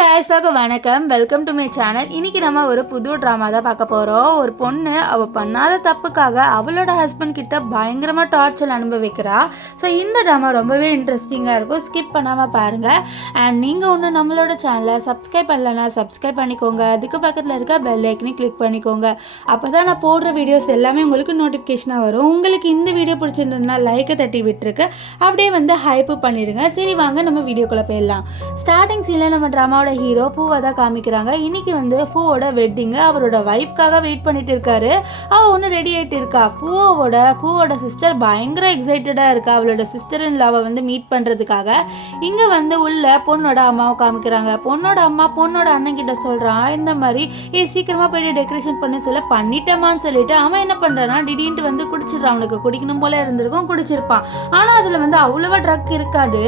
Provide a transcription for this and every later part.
வணக்கம். Welcome to my channel. இன்னைக்கு நம்ம ஒரு புது ட்ராமா தான் பார்க்க போகிறோம். ஒரு பொண்ணு அவள் பண்ணாத தப்புக்காக அவளோட ஹஸ்பண்ட் கிட்ட பயங்கரமாக டார்ச்சர் அனுபவிக்கிறா. ஸோ இந்த ட்ராமா ரொம்பவே இன்ட்ரெஸ்டிங்காக இருக்கும். ஸ்கிப் பண்ணாமல் பாருங்கள். அண்ட் நீங்கள் ஒன்று நம்மளோட சேனலை சப்ஸ்கிரைப் பண்ணலன்னா சப்ஸ்கிரைப் பண்ணிக்கோங்க. அதுக்கு பக்கத்தில் இருக்க பெல் ஐக்கனை கிளிக் பண்ணிக்கோங்க. அப்போ தான் நான் போடுற வீடியோஸ் எல்லாமே உங்களுக்கு நோட்டிஃபிகேஷனாக வரும். உங்களுக்கு இந்த வீடியோ பிடிச்சிருந்ததுன்னா லைக்கை தட்டி விட்டுருக்கு, அப்படியே ஹைப்பு பண்ணிடுங்க. சரி வாங்க நம்ம வீடியோக்குள்ளே போயிடலாம். ஸ்டார்டிங் சீனில் நம்ம ட்ராமாவோட ஹீரோ பூவை தான் காமிக்கிறாங்க. இன்னைக்கு பூவோட வெட்டிங்கு. அவரோட ஒய்ஃப்காக வெயிட் பண்ணிட்டு இருக்காரு. அவள் ஒன்று ரெடி ஆகிட்டு இருக்கா. பூவோட சிஸ்டர் பயங்கர எக்ஸைட்டடாக இருக்கா அவளோட சிஸ்டர் இன் லாவை மீட் பண்ணுறதுக்காக. இங்கே உள்ள பொண்ணோட அம்மாவை காமிக்கிறாங்க. பொண்ணோட அம்மா பொண்ணோட அண்ணன் கிட்ட சொல்கிறான், இந்த மாதிரி சீக்கிரமாக போயிட்டு டெக்கரேஷன் பண்ண சொல்ல பண்ணிட்டமான்னு சொல்லிட்டு அவன் என்ன பண்ணுறான்னா திடீர்னு குடிச்சிடறான். அவனுக்கு குடிக்கணும் போல இருந்திருக்கும், குடிச்சிருப்பான். ஆனால் அதில் அவ்வளோவா ட்ரக் இருக்காது.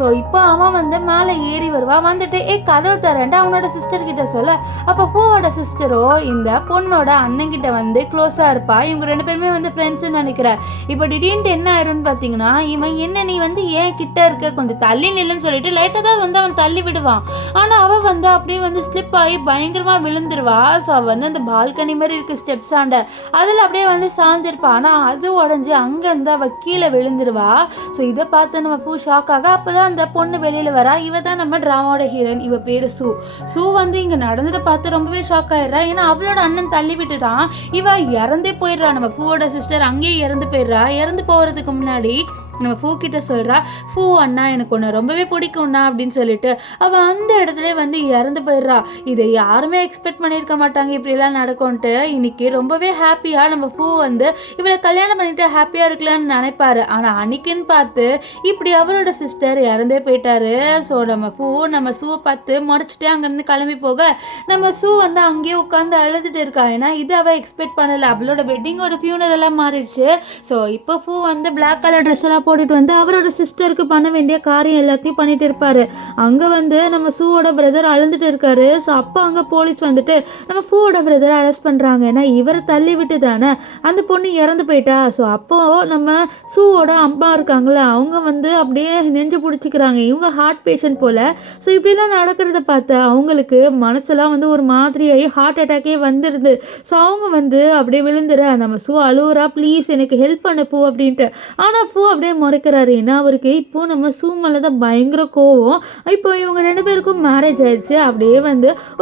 ஸோ இப்போ அவன் மேலே ஏறி வருவா. வந்துட்டு கதவு தரேன்ட்டு அவனோட சிஸ்டர் கிட்ட சொல்ல, அப்போ பூவோட சிஸ்டரோ இந்த பொண்ணோட அண்ணன் கிட்ட க்ளோஸாக இருப்பா. இவங்க ரெண்டு பேருமே ஃப்ரெண்ட்ஸ்ன்னு நினைக்கிறேன். இப்போ திடீர்னு என்ன ஆயிருன்னு பார்த்தீங்கன்னா, இவன் என்ன நீ ஏன் கிட்ட இருக்க, கொஞ்சம் தள்ளி நில்லுன்னு சொல்லிட்டு லைட்டாக தான் அவன் தள்ளி விடுவான். ஆனால் அவள் அப்படியே ஸ்லிப் ஆகி பயங்கரமாக விழுந்துருவா. ஸோ அவள் அந்த பால்கனி மாதிரி இருக்கு ஸ்டெப்ஸ் ஆண்ட, அதில் அப்படியே சாஞ்சிருப்பா. ஆனால் அது உடஞ்சி அங்கேருந்து அவள் கீழே விழுந்துருவா. ஸோ இதை பார்த்து நம்ம பூ ஷாக் ஆக, அப்போ தான் அந்த பொண்ணு வெளியில் வரா. இவ தான் நம்ம ட்ராமாவோட ஹீரோயின். இவ பேரு சூ. இங்க நடந்துட்டு பார்த்து ரொம்பவே ஷாக் ஆயிடுறா. ஏன்னா அவளோட அண்ணன் தள்ளி விட்டு தான் இவ இறந்தே போயிடுறா. நம்ம பூவோட சிஸ்டர் அங்கேயே இறந்து போயிடுறா. இறந்து போகிறதுக்கு முன்னாடி நம்ம பூ கிட்ட சொல்கிறா, பூ அண்ணா எனக்கு ஒன்று ரொம்பவே பிடிக்கும்ண்ணா அப்படின்னு சொல்லிட்டு அவள் அந்த இடத்துல இறந்து போயிடுறா. இதை யாருமே எக்ஸ்பெக்ட் பண்ணியிருக்க மாட்டாங்க இப்படிலாம் நடக்கும்ன்ட்டு. இன்னைக்கு ரொம்பவே ஹாப்பியாக நம்ம பூ இவளை கல்யாணம் பண்ணிட்டு ஹாப்பியாக இருக்கலான்னு நினைப்பாரு. ஆனால் அன்னைக்குன்னு பார்த்து இப்படி அவரோட சிஸ்டர் இறந்தே போயிட்டாரு. ஸோ நம்ம சூவை பார்த்து முறைச்சிட்டு அங்கேருந்து கிளம்பி போக, நம்ம சூ அங்கேயே உட்காந்து அழுதுட்டு இருக்கா. ஏன்னா இது அவள் எக்ஸ்பெக்ட் பண்ணலை. அவளோட வெட்டிங்கோட ஃபியூனர் எல்லாம் மாறிடுச்சு. ஸோ இப்போ பூ பிளாக் கலர் ட்ரெஸ் எல்லாம் போட்டுட்டு அவரோட சிஸ்டருக்கு பண்ண வேண்டிய காரியம் எல்லாத்தையும் பண்ணிட்டு இருப்பாரு. அங்கே நம்ம சூவோட பிரதர் அழுந்துட்டு இருக்காரு. ஸோ அப்போ அங்கே போலீஸ் நம்ம பூவோட பிரதரை அரெஸ்ட் பண்ணுறாங்க. ஏன்னா இவரை தள்ளி விட்டு தானே அந்த பொண்ணு இறந்து போயிட்டா. ஸோ அப்போ நம்ம சூவோட அம்மா இருக்காங்களே, அவங்க அப்படியே நெஞ்சு பிடிச்சிக்கிறாங்க. இவங்க ஹார்ட் பேஷண்ட் போல. ஸோ இப்படிலாம் நடக்கிறத பார்த்து அவங்களுக்கு மனசெல்லாம் ஒரு மாதிரியாகி ஹார்ட் அட்டாக்கே வந்துடுது. ஸோ அவங்க அப்படியே விழுந்துற, நம்ம சூ அழுவுறா, ப்ளீஸ் எனக்கு ஹெல்ப் பண்ண பூ அப்படின்ட்டு. ஆனால் பூ அப்படியே முறைக்கிறாரு. ஏன்னா அவருக்கு இப்போ நம்ம சூ மேலே தான் பயங்கர கோவம். இப்போ இவங்க ரெண்டு பேருக்கும் மேரேஜ் ஆயிடுச்சு. அப்படியே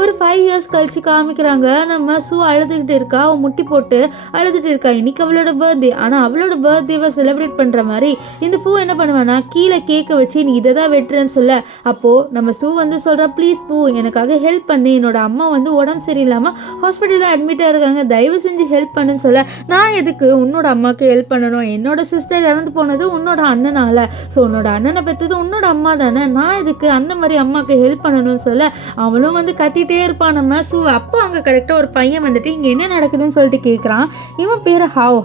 ஒரு 5 இயர்ஸ் கழிச்சு காமிக்கிறாங்க. நம்ம சூ அழுதுகிட்டு இருக்கா, அவள் முட்டி போட்டு அழுதுட்டு இருக்கா. இன்னைக்கு அவளோட பர்த்டே. ஆனால் அவளோட பர்த்டேவை செலிப்ரேட் பண்ணுற மாதிரி இந்த பூ என்ன பண்ணுவானா, கீழே கேட்க வச்சு நீ இதை தான் வெட்டுறேன்னு சொல்ல, அப்போது நம்ம சூ சொல்கிறா, ப்ளீஸ் பூ எனக்காக ஹெல்ப் பண்ணு, என்னோட அம்மா உடம்பு சரியில்லாமல் ஹாஸ்பிட்டலில் அட்மிட்டாக இருக்காங்க, தயவு செஞ்சு ஹெல்ப் பண்ணுன்னு சொல்ல, நான் எதுக்கு உன்னோட அம்மாவுக்கு ஹெல்ப் பண்ணணும், என்னோட சிஸ்டர் இறந்து போனது உன்னோட அண்ணனால, ஸோ உன்னோட அண்ணனை பெற்றது உன்னோட அம்மா தானே, நான் எதுக்கு அந்த மாதிரி அம்மாவுக்கு ஹெல்ப் பண்ணணும்னு சொல்ல, அவளும் கத்திட்டே இருப்பான் நம்ம சூ. அப்போ அங்கே கரெக்டாக ஒரு பையன் இங்கே என்ன நடக்குதுன்னு சொல்லிட்டு கேட்குறான். இவன் பேர் ஹாவ்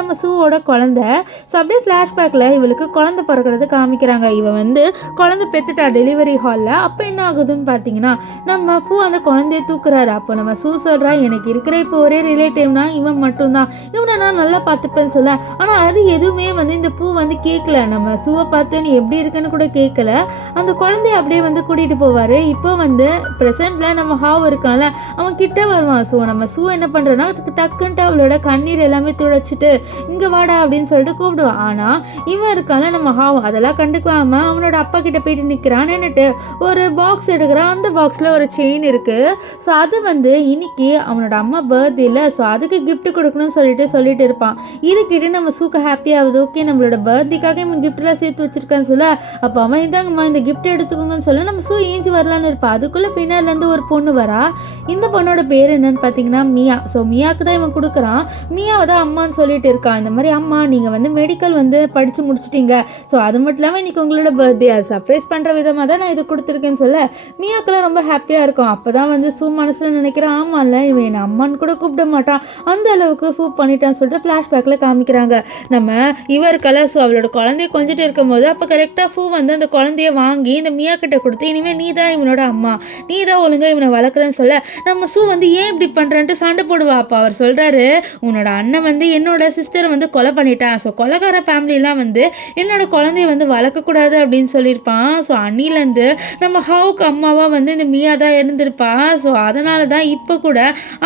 நம்ம சூவோட குழந்தை. ஸோ அப்படியே ஃப்ளாஷ்பேக்கில் இவளுக்கு குழந்தை பிறக்கிறது காமிக்கிறாங்க. இவன் குழந்தை பெற்றுட்டா டெலிவரி ஹாலில். அப்போ என்ன ஆகுதுன்னு பார்த்தீங்கன்னா, நம்ம பூ அந்த குழந்தைய தூக்குறாரு. அப்போ நம்ம சூ சொல்கிறா, எனக்கு இருக்கிற இப்போ ஒரே ரிலேட்டிவ்னா இவன் மட்டும்தான், இவனை நான் நல்லா பார்த்துப்பேன்னு சொல்ல. ஆனால் அது எதுவுமே இந்த பூ கேட்கல. நம்ம சூவை பார்த்து நீ எப்படி இருக்குன்னு கூட கேட்கல. அந்த குழந்தைய அப்படியே கூட்டிகிட்டு போவார். இப்போ ப்ரெசென்ட்டில் நம்ம ஹாவ் இருக்கான்ல, அவன் கிட்ட வருவான். ஸோ நம்ம சூ என்ன பண்ணுறேன்னா டக்குன்ட்டு அவளோட கண்ணீர் எல்லாமே துடைச்சிட்டு இங்கே வாடா அப்படின்னு சொல்லிட்டு கூப்பிடுவான். ஆனால் இவன் இருக்கான்ல நம்ம ஹாவ் அதெல்லாம் கண்டுக்காம அவனோட அப்பா கிட்ட போயிட்டு நிற்கிறான். நின்றுட்டு ஒரு பாக்ஸ் எடுக்கிறான். அந்த பாக்ஸில் ஒரு செயின் இருக்குது. ஸோ அது இன்னைக்கு அவனோட அம்மா பர்த்டேல, ஸோ அதுக்கு கிஃப்ட் கொடுக்கணும்னு சொல்லிட்டு இருப்பான். இதுக்கிட்ட நம்ம சூக்கு ஹாப்பியாகுது. ஓகே நம்மளோட பர்த்டேக்காக இவன் கிஃப்ட்லாம் சேர்த்து வச்சிருக்கான்னு சொல்ல, அப்போ அவன் இதாங்கம்மா இந்த கிஃப்ட் எடுத்துக்கோங்கன்னு சொல்ல, நம்ம சூ ஏஞ்சி வரலான்னு இருப்பான். அதுக்குள்ளே பின்னாடிலேருந்து ஒரு பொண்ணு வரா. இந்த பொண்ணோட பேர் என்னன்னு பார்த்தீங்கன்னா மியா. ஸோ மியாவுக்கு தான் இவன் கொடுக்குறான். மியாவை தான் அம்மான்னு சொல்லிட்டு இருக்கான். இந்த மாதிரி அம்மா நீங்கள் மெடிக்கல் படித்து முடிச்சிட்டீங்க, ஸோ அது மட்டும் இல்லாமல் இன்றைக்கி உங்களோட பர்த்டே அது சர்ப்ரைஸ் பண்ணுற விதமாக தான் நான் இது கொடுத்துருக்கேன்னு சொல்ல, மியாக்கெல்லாம் ரொம்ப ஹாப்பியாக இருக்கும். அப்போ தான் சூ மனசில் நினைக்கிறேன், ஆமாம்ல இவன் என்னை அம்மான்னு கூட கூப்பிட மாட்டான், அந்த அளவுக்கு ஃபூப் பண்ணிட்டான்னு சொல்லிட்டு ஃப்ளாஷ்பேக்கில் காமிக்கிறாங்க. நம்ம இவருக்கெல்லாம் ஸோ அவளோட குழந்தைய கொஞ்சிட்டு இருக்கும்போது அப்போ கரெக்டாக ஃபூ வந்து அந்த குழந்தைய வாங்கி இந்த மியா கிட்ட கொடுத்து, இனிமேல் நீ தான் இவனோட அம்மா, நீ தான் ஒழுங்காக இவனை வளர்க்குறேன்னு சொல்ல நம்ம சூ வந்து ஏன் இப்படி பண்ணுறேன்ட்டு சண்டை போடுவா. அப்போ அவர் சொல்கிறாரு, உன்னோட அண்ணன் வந்து என்னோட சிஸ்டரை வந்து கொலை பண்ணிட்டான், ஸோ கொலைக்கார ஃபேமிலிலாம் வந்து என்னோட குழந்தைய வந்து வளர்க்கக்கூடாது அப்படின்னு சொல்லியிருப்பான். ஸோ அன்னிலேருந்து நம்ம ஹவுக்கு அம்மாவாக வந்து இந்த மியா தான் இருந்திருப்பா. ஸோ அதனால தான் இப்போ கூட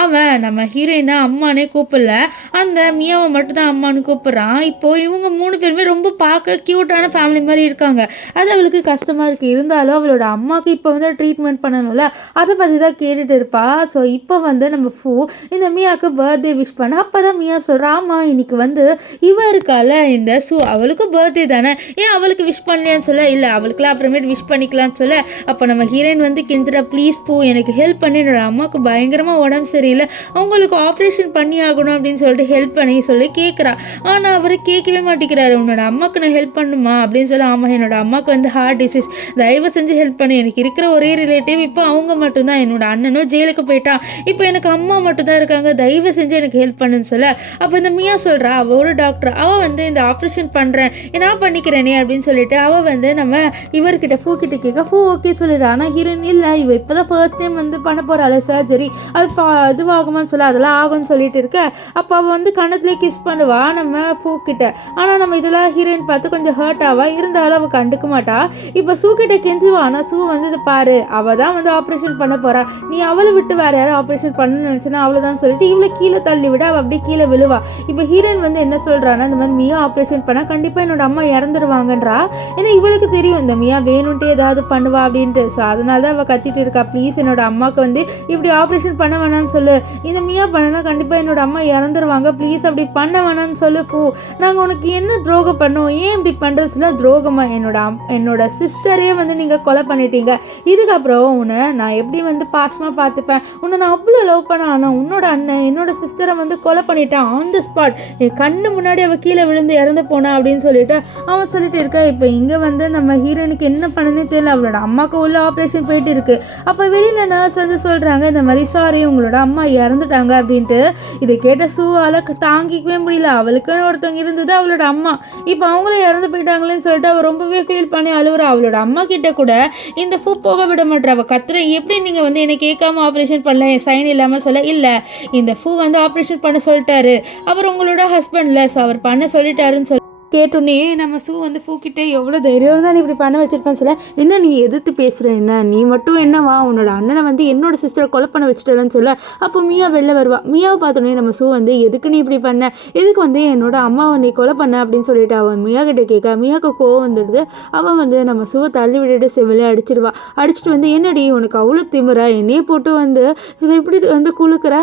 அவன் நம்ம ஹீரோயினை அம்மானே கூப்பிடல, அந்த மியாவை மட்டும் தான் அம்மானு கூப்பிட்றான். இப்போது இவங்க 3 பேருமே ரொம்ப பார்க்க க்யூட்டான ஃபேமிலி மாதிரி இருக்காங்க. அது அவளுக்கு கஷ்டமாக இருக்குது. இருந்தாலும் அவளோட அம்மாவுக்கு இப்போ வந்து ட்ரீட்மெண்ட் பண்ணணும்ல, அதை பற்றி தான் கேட்டுட்டு இருப்பா. ஸோ இப்போ வந்து நம்ம ஃபூ இந்த மியாவுக்கு பர்த்டே விஷ் பண்ண, அப்போ தான் மியா சொல்கிறா, ஆமாம் இன்னைக்கு வந்து இவ இருக்கால இந்த சூ, அவளுக்கு பர்த்டே தானே, ஏன் அவளுக்கு விஷ் பண்ணலையான்னு சொல்ல, இல்லை அவளுக்குலாம் அப்புறமேட்டு விஷ் பண்ணிக்கலான்னு சொல்ல, அப்போ நம்ம ஹீரோயின் வந்து கெஞ்சிரா, ப்ளீஸ் பூ எனக்கு ஹெல்ப் பண்ணி, என்னோட அம்மாவுக்கு பயங்கரமாக உடம்பு சரியில்லை, அவங்களுக்கு ஆப்ரேஷன் பண்ணி ஆகணும் அப்படின்னு சொல்லிட்டு ஹெல்ப் பண்ணி சொல்லி கேட்குறா. ஆனால் அவர் கேட்கவே மாட்டேங்கிறாரு. உன்னோட அம்மாவுக்கு நான் ஹெல்ப் பண்ணுமா அப்படின்னு சொல்லி, ஆமாம் என்னோட அம்மாவுக்கு வந்து ஹார்ட் டிசீஸ், தயவு செஞ்சு ஹெல்ப் பண்ணி, எனக்கு இருக்கிற ஒரே ரிலேட்டிவ் இப்போ அவங்க மட்டும்தான், என்னோட அண்ணனும் ஜெயிலுக்கு போயிட்டான், இப்போ எனக்கு அம்மா மட்டும் தான் இருக்காங்க, தயவு செஞ்சு எனக்கு ஹெல்ப் பண்ணுன்னு சொல்ல, அப்போ இந்த மியா சொல்கிறா, அவள் ஒரு டாக்டர், அவள் வந்து இந்த ஆப்ரேஷன் பண்ணுறேன் நான் பண்ணிக்கிறேனே அப்படின்னு சொல்லிட்டு அவள் வந்து நம்ம இவர்கிட்ட ஃபூ கிட்ட கேட்க, ஃபூ ஓகே சொல்லிடுறா. ஆனால் ஹீரோயின் இல்லை, இவ இப்போ தான் ஃபர்ஸ்ட் டைம் வந்து பண்ண போகிறாள் சர்ஜரி, அது இதுவாகுமான்னு சொல்ல, அதெல்லாம் ஆகும்னு சொல்லிட்டு இருக்க. அப்போ அவள் வந்து கண்ணத்துலேயே கிஸ் பண்ணுவா நம்ம ஃபூ கிட்ட. ஆனால் நம்ம இதெல்லாம் ஹீரோயின் பார்த்து கொஞ்சம் ஹர்ட் ஆவா, இருந்தாலும் அவள் கண்டுக்க மாட்டா. இப்போ சூ கிட்ட கெஞ்சுவா. ஆனால் சூ வந்து இது பாரு, அவள் தான் வந்து ஆப்ரேஷன் பண்ண போறா, நீ அவளை விட்டு வேற யாரும் ஆப்ரேஷன் பண்ணணும்னு நினச்சினா அவ்வளோதான் சொல்லிட்டு இவளை கீழே தள்ளி விட அவள் அப்படியே கீழே விழுவா. இப்போ ஹீரோயின் வந்து என்ன சொல்கிறான்னா, இந்த மாதிரி மியா ஆப்ரேஷன் பண்ணால் கண்டிப்பாக என்னோட அம்மா இறந்துருவாங்கன்றா. ஏன்னா இவளுக்கு தெரியும் இந்த மியா வேணும்ன்ட்டு ஏதாவது பண்ணுவா அப்படின்ட்டு. ஸோ அதனால தான் அவள் கத்திட்டு இருக்கா, ப்ளீஸ் என்னோட அம்மாவுக்கு வந்து இப்படி ஆப்ரேஷன் பண்ண வேணாம்னு சொல்லு, இந்த மியா பண்ணனா கண்டிப்பாக என்னோட அம்மா இறந்துருவாங்க, ப்ளீஸ் அப்படி பண்ண வேணாம்னு சொல்லு ஃபூ, நாங்கள் உனக்கு என்ன துரோகம் பண்ணோம், ஏன் இப்படி பண்ணுறது சொல்ல, துரோகமா, என்னோட சிஸ்டரே வந்து நீங்கள் கொலை பண்ணிட்டீங்க, இதுக்கப்புறம் உன்னை நான் எப்படி வந்து பாசமாக பார்த்துப்பேன், உன்னை நான் அவ்வளோ லவ் பண்ண, ஆனால் உன்னோட அண்ணன் என்னோட சிஸ்டரை வந்து கொலை பண்ணிட்டான் ஆன் தி ஸ்பாட், என் கண்ணு முன்னாடி அவள் கீழே விழுந்து இறந்து போனா அப்படின்னு சொல்லிட்டு அவன் சொல்லிட்டு இருக்கா. இப்போ இங்கே வந்து நம்ம ஹீரோயினுக்கு என்ன பண்ணனே தெரியல, அவளோட அம்மாவுக்கு உள்ள ஆப்ரேஷன் போயிட்டு இருக்கு. அப்போ வெளியில் நர்ஸ் வந்து சொல்கிறாங்க, இந்த மாதிரி சாரி உங்களோட அம்மா இறந்துட்டாங்க அப்படின்ட்டு. இதை கேட்ட சூவால் தாங்கிக்கவே முடியல, அவளுக்குன்னு ஒருத்தவங்க இருந்தது அவளோட அம்மா, இப்போ அவங்களும் இறந்து போயிட்டாங்களேன்னு சொல்லிட்டு அவள் ரொம்பவே ஃபீல் பண்ணி அழுவுறா. அவளோட அம்மா கிட்ட கூட இந்த ஃபூ போக விட மாட்டா. அவள் கத்துற, எப்படி நீங்கள் வந்து என்னை கேட்காம ஆப்ரேஷன் பண்ணல, என் சைன் இல்லாமல் சொல்ல, இல்லை இந்த ஃபூ வந்து ஆப்ரேஷன் பண்ண சொல்லிட்டாரு, அவர் உங்களோட ஹஸ்பண்ட்ல, ஸோ அவர் பண்ண சொல்லிட்டாருன்னு சொல்லி கேட்டோன்னே நம்ம சூ வந்து ஃபூக்கிட்டே எவ்வளோ தைரியம் தான் நீ இப்படி பண்ண வச்சிருப்பேன்னு சொல்ல, என்ன நீ எதிர்த்து பேசுகிற, என்ன நீ மட்டும் என்னவா உன்னோட அண்ணனை வந்து என்னோட சிஸ்டரை கொலை பண்ண வச்சுட்டலன்னு சொல்ல, அப்போ மியா வெளில வருவா. மியாவை பார்த்தோன்னே நம்ம சூ வந்து எதுக்கு நீ இப்படி பண்ண, எதுக்கு வந்து என்னோட அம்மாவை நீ கொலை பண்ண அப்படின்னு சொல்லிட்டு அவன் மியா கிட்ட கேட்க, மியாவுக்கு கோவம் வந்துடுது. அவன் வந்து நம்ம சூவை தள்ளி விட்டுட்டு செவிலே அடிச்சிருவா. அடிச்சுட்டு வந்து, என்னடி உனக்கு அவ்வளோ திமுற, என்னையே போட்டு வந்து இதை இப்படி வந்து குளுக்குற,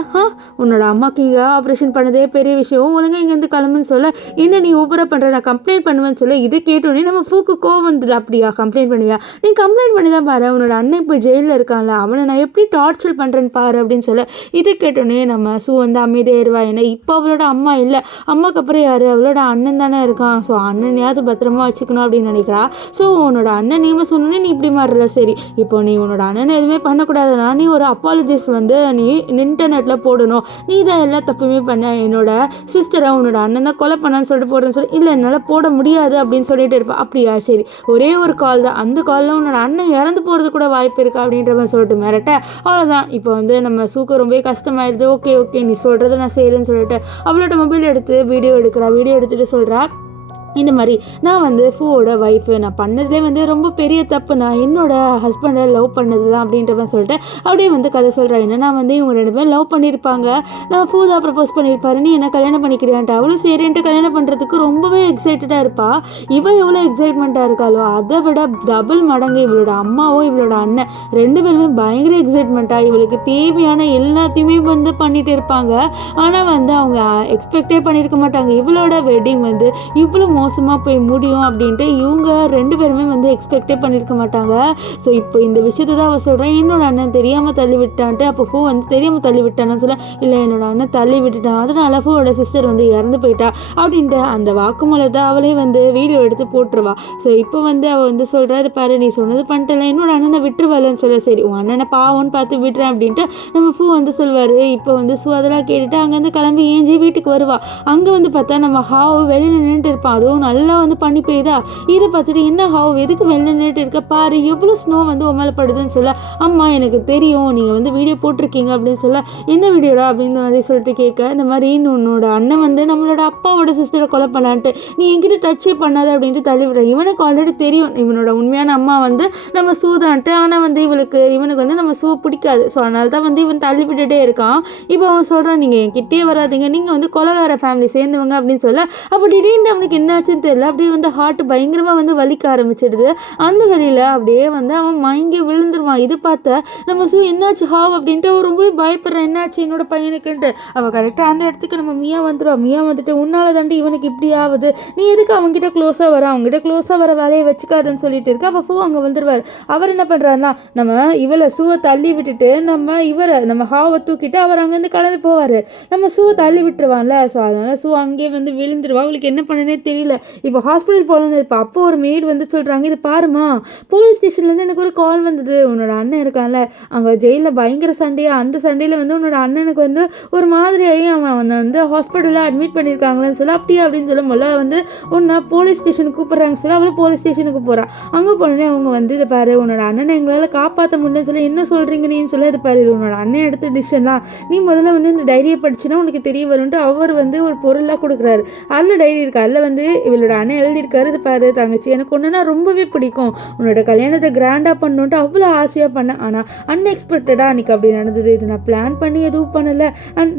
உன்னோட அம்மாவுக்கு இங்கே ஆப்ரேஷன் பண்ணதே பெரிய விஷயம், ஒழுங்காக இங்கேருந்து கிளம்புன்னு சொல்ல, என்ன நீ ஊபரா பண்ணுற, நான் கம்ப்ளைண்ட் பண்ணுவேன்னு சொல்ல, இது கேட்டோன்னே நம்ம ஃபூக்கு கோவம் வந்தது. அப்படியா கம்ப்ளைண்ட் பண்ணுவியா, நீ கம்ப்ளைண்ட் பண்ணி தான் பாரு, உன்னோட அண்ணன் இப்போ ஜெயிலில் இருக்கான்ல, அவனை நான் எப்படி டார்ச்சர் பண்ணுறேன்னு பாரு அப்படின்னு சொல்ல, இது கேட்டோன்னே நம்ம சூ வந்து அமைதியாயிருவா. ஏன்னா இப்போ அவளோட அம்மா இல்லை, அம்மாவுக்கு அப்புறம் யார், அவளோட அண்ணன் தானே இருக்கான், ஸோ அண்ணனையாவது பத்திரமா வச்சுக்கணும் அப்படின்னு நினைக்கிறா. ஸோ உன்னோட அண்ணன் நீமா சொன்னோன்னே நீ இப்படி மாறல, சரி இப்போ நீ உன்னோட அண்ணனை எதுவுமே பண்ணக்கூடாதுன்னா நீ ஒரு அப்பாலஜிஸ்ட் வந்து நீ இன்டர்நெட்டில் போடணும், நீ தான் எல்லா தப்புமே பண்ண, என்னோட சிஸ்டரை உன்னோட அண்ணன் தான் கொலை பண்ணான்னு சொல்லிட்டு போடுறேன்னு சொல்லி, இல்லை என்னால் போட முடியாது அப்படின்னு சொல்லிட்டு இருப்பா. அப்படியா சரி, ஒரே ஒரு கால் தான், அந்த காலில் உன்னோட அண்ணன் இறந்து போகிறது கூட வாய்ப்பு இருக்கா அப்படின்ற மாதிரி சொல்லிட்டு மிரட்ட, அவ்வளோதான். இப்போ வந்து நம்ம சூக்கு ரொம்ப கஷ்டமாயிருது. ஓகே ஓகே நீ சொல்கிறது நான் செய்யலைன்னு சொல்லிட்டு அவளோட மொபைல் எடுத்து வீடியோ எடுத்துகிட்டு சொல்கிறா, இந்த மாதிரி நான் வந்து ஃபூவோட ஒய்ஃபு, நான் பண்ணதுலேயே வந்து ரொம்ப பெரிய தப்பு, நான் என்னோட ஹஸ்பண்டை லவ் பண்ணது தான் அப்படின்றவன் சொல்லிட்டு அப்படியே வந்து கதை சொல்கிறேன். என்னன்னா வந்து இவங்க 2 பேரும் லவ் பண்ணியிருப்பாங்க, நான் ஃபூ தான் ப்ரப்போஸ் பண்ணியிருப்பாரு, நீ என்ன கல்யாணம் பண்ணிக்கிறியான்ட்டு அவளும் சரின்ட்டு கல்யாணம் பண்ணுறதுக்கு ரொம்பவே எக்ஸைட்டடாக இருப்பா. இவன் எவ்வளோ எக்ஸைட்மெண்ட்டாக இருக்காளோ அதை விட டபுள் மடங்கு இவளோட அம்மாவோ இவளோட அண்ணன் 2 பேருமே பயங்கர எக்ஸைட்மெண்ட்டாக இவளுக்கு தேவையான எல்லாத்தையுமே வந்து பண்ணிட்டு இருப்பாங்க. ஆனால் வந்து அவங்க எக்ஸ்பெக்டே பண்ணியிருக்க மாட்டாங்க இவளோட வெட்டிங் வந்து இவ்வளோ மோசமாக போய் முடியும் அப்படின்ட்டு. இவங்க 2 பேருமே வந்து எக்ஸ்பெக்டே பண்ணியிருக்க மாட்டாங்க. ஸோ இப்போ இந்த விஷயத்தை தான் அவள் சொல்கிறேன், என்னோட அண்ணன் தெரியாமல் தள்ளி விட்டான்ட்டு. அப்போ ஃபூ வந்து தெரியாமல் தள்ளி விட்டான்னு சொல்ல, இல்லை என்னோட அண்ணன் தள்ளி விட்டுட்டான், அதனால ஃபூவோட சிஸ்டர் வந்து இறந்து போயிட்டா அப்படின்ட்டு அந்த வாக்குமூலத்தை அவளே வந்து வீடியோ எடுத்து போட்டுருவா. ஸோ இப்போ வந்து அவள் வந்து சொல்கிறாரு, பாரு நீ சொன்னது பண்ணிட்டல, என்னோட அண்ணனை விட்டுருவாளன்னு சொல்ல, சரி உன் அண்ணனை பாவம்னு பார்த்து விட்டுறேன் அப்படின்ட்டு நம்ம ஃபூ வந்து சொல்வார். இப்போ வந்து ஸோ அதெல்லாம் கேட்டுட்டு அங்கேருந்து கிளம்பி ஏஞ்சி வீட்டுக்கு வருவா. அங்கே வந்து பார்த்தா நம்ம ஹாவ் வெளியில் நின்றுட்டு இருப்பான். அதுவும் நல்லா வந்து பண்ணி பெய்யுதா. இதை பார்த்துட்டு என்ன ஹவ் எதுக்கு வெளில நின்றுட்டு இருக்க பாரு எவ்வளோ ஸ்னோ வந்து உண்மையில படுதுன்னு சொல்ல, அம்மா எனக்கு தெரியும் நீங்கள் வந்து வீடியோ போட்டிருக்கீங்க அப்படின்னு சொல்ல, என்ன வீடியோடா அப்படின்னு மாதிரி சொல்லிட்டு கேட்க, இந்த மாதிரி உன்னோட அண்ணன் வந்து நம்மளோட அப்பாவோட சிஸ்டரை கொலை பண்ணலான்ட்டு நீ என்கிட்ட டச்சே பண்ணாத அப்படின்ட்டு தள்ளி விடுறேன். இவனுக்கு ஆல்ரெடி தெரியும் இவனோட உண்மையான அம்மா வந்து நம்ம சூதான்ட்டு. ஆனால் வந்து இவனுக்கு வந்து நம்ம சூ பிடிக்காது. ஸோ அதனால தான் வந்து இவன் தள்ளி விட்டுட்டே இருக்கான். இப்போ அவன் சொல்கிறான் நீங்கள் என்கிட்டே வராதிங்க, நீங்கள் வந்து கொலகார ஃபேமிலி சேர்ந்தவங்க அப்படின்னு சொல்ல, அப்போ திடீர்னு அவனுக்கு என்னாச்சுன்னு தெரியல, அப்படியே வந்து ஹார்ட் பயங்கரமாக வந்து வலிக்க ஆரம்பிச்சிடுது. அந்த வழியில் அப்படியே வந்து அவன் மயங்கி விழுந்துருவான். இது பார்த்த நம்ம சூ என்னாச்சு ஹாவ் அப்படின்ட்டு ரொம்பவே பயப்படுறான், என்னாச்சு என்னோட பையனுக்குன்ட்டு. அவள் கரெக்டாக அந்த இடத்துக்கு நம்ம மியா வந்துடுவா. மியா வந்துட்டு உன்னால தாண்டி இவனுக்கு இப்படி ஆகுது, நீ எதுக்கு அவங்ககிட்ட க்ளோஸாக வர, அவங்ககிட்ட க்ளோஸாக வர வேலையை வச்சுக்காதுன்னு சொல்லிட்டு இருக்கு. அப்போ ஃபூ அங்கே வந்துடுவார். அவர் என்ன பண்ணுறாருன்னா நம்ம இவளை சூவை தள்ளி விட்டுட்டு நம்ம ஹாவை தூக்கிட்டு அவர் அங்கேருந்து கிளம்பி போவார். நம்ம சூவை தள்ளி விட்டுருவான்ல. ஸோ அதனால் சூ அங்கேயே வந்து விழுந்துருவா. அவளுக்கு என்ன பண்ணனே தெரியல. இப்போ ஹாஸ்பிட்டல் போகலான்னு இருப்பா. அப்போ ஒரு மெய்டு வந்து சொல்கிறாங்க, இது பாருமா போலீஸ் ஸ்டேஷன்லேருந்து எனக்கு ஒரு கால் வந்தது, உன்னோட அண்ணன் இருக்கான்ல அங்கே ஜெயிலில் பயங்கர சண்டையாக, அந்த சண்டையில் வந்து உன்னோட அண்ணனுக்கு வந்து ஒரு மாதிரியாகி அவன் வந்து ஹாஸ்பிட்டலில் அட்மிட் பண்ணியிருக்காங்களேன்னு சொல்ல, அப்படியே அப்படின்னு சொல்ல முதல்ல வந்து உன்னை போலீஸ் ஸ்டேஷனுக்கு கூப்பிட்றாங்க சொல்ல, அவளும் போலீஸ் ஸ்டேஷனுக்கு போகிறான். அங்கே போனோடனே அவங்க வந்து இதை பாரு உன்னோட அண்ணனை எங்களால் காப்பாற்ற முடியலன்னு சொல்லி, என்ன சொல்கிறீங்க நீன்னு சொல்ல, இது பாரு இது உன்னோட அண்ணன் எடுத்த டிசிஷன்லாம், நீ முதல்ல வந்து இந்த டைரியை படிச்சுன்னா உனக்கு தெரிய வரும்ன்ட்டு அவர் வந்து ஒரு பொருளாக கொடுக்குறாரு. அதில் டைரி இருக்கு, அதில் வந்து இவளோட அண்ணன் எழுதியிருக்காரு, இது பாரு தங்கச்சி எனக்கு ஒன்றுனா ரொம்பவே பிடிக்கும், உன்னோட கல்யாணத்தை கிராண்டாக பண்ணணுன்ட்டு அவ்வளோ ஆசையாக பண்ணேன், ஆனால் அன்எக்ஸ்பெக்டடாக அன்றைக்கி அப்படி நடந்தது, இது நான் பிளான் பண்ணி எதுவும் பண்ணலை,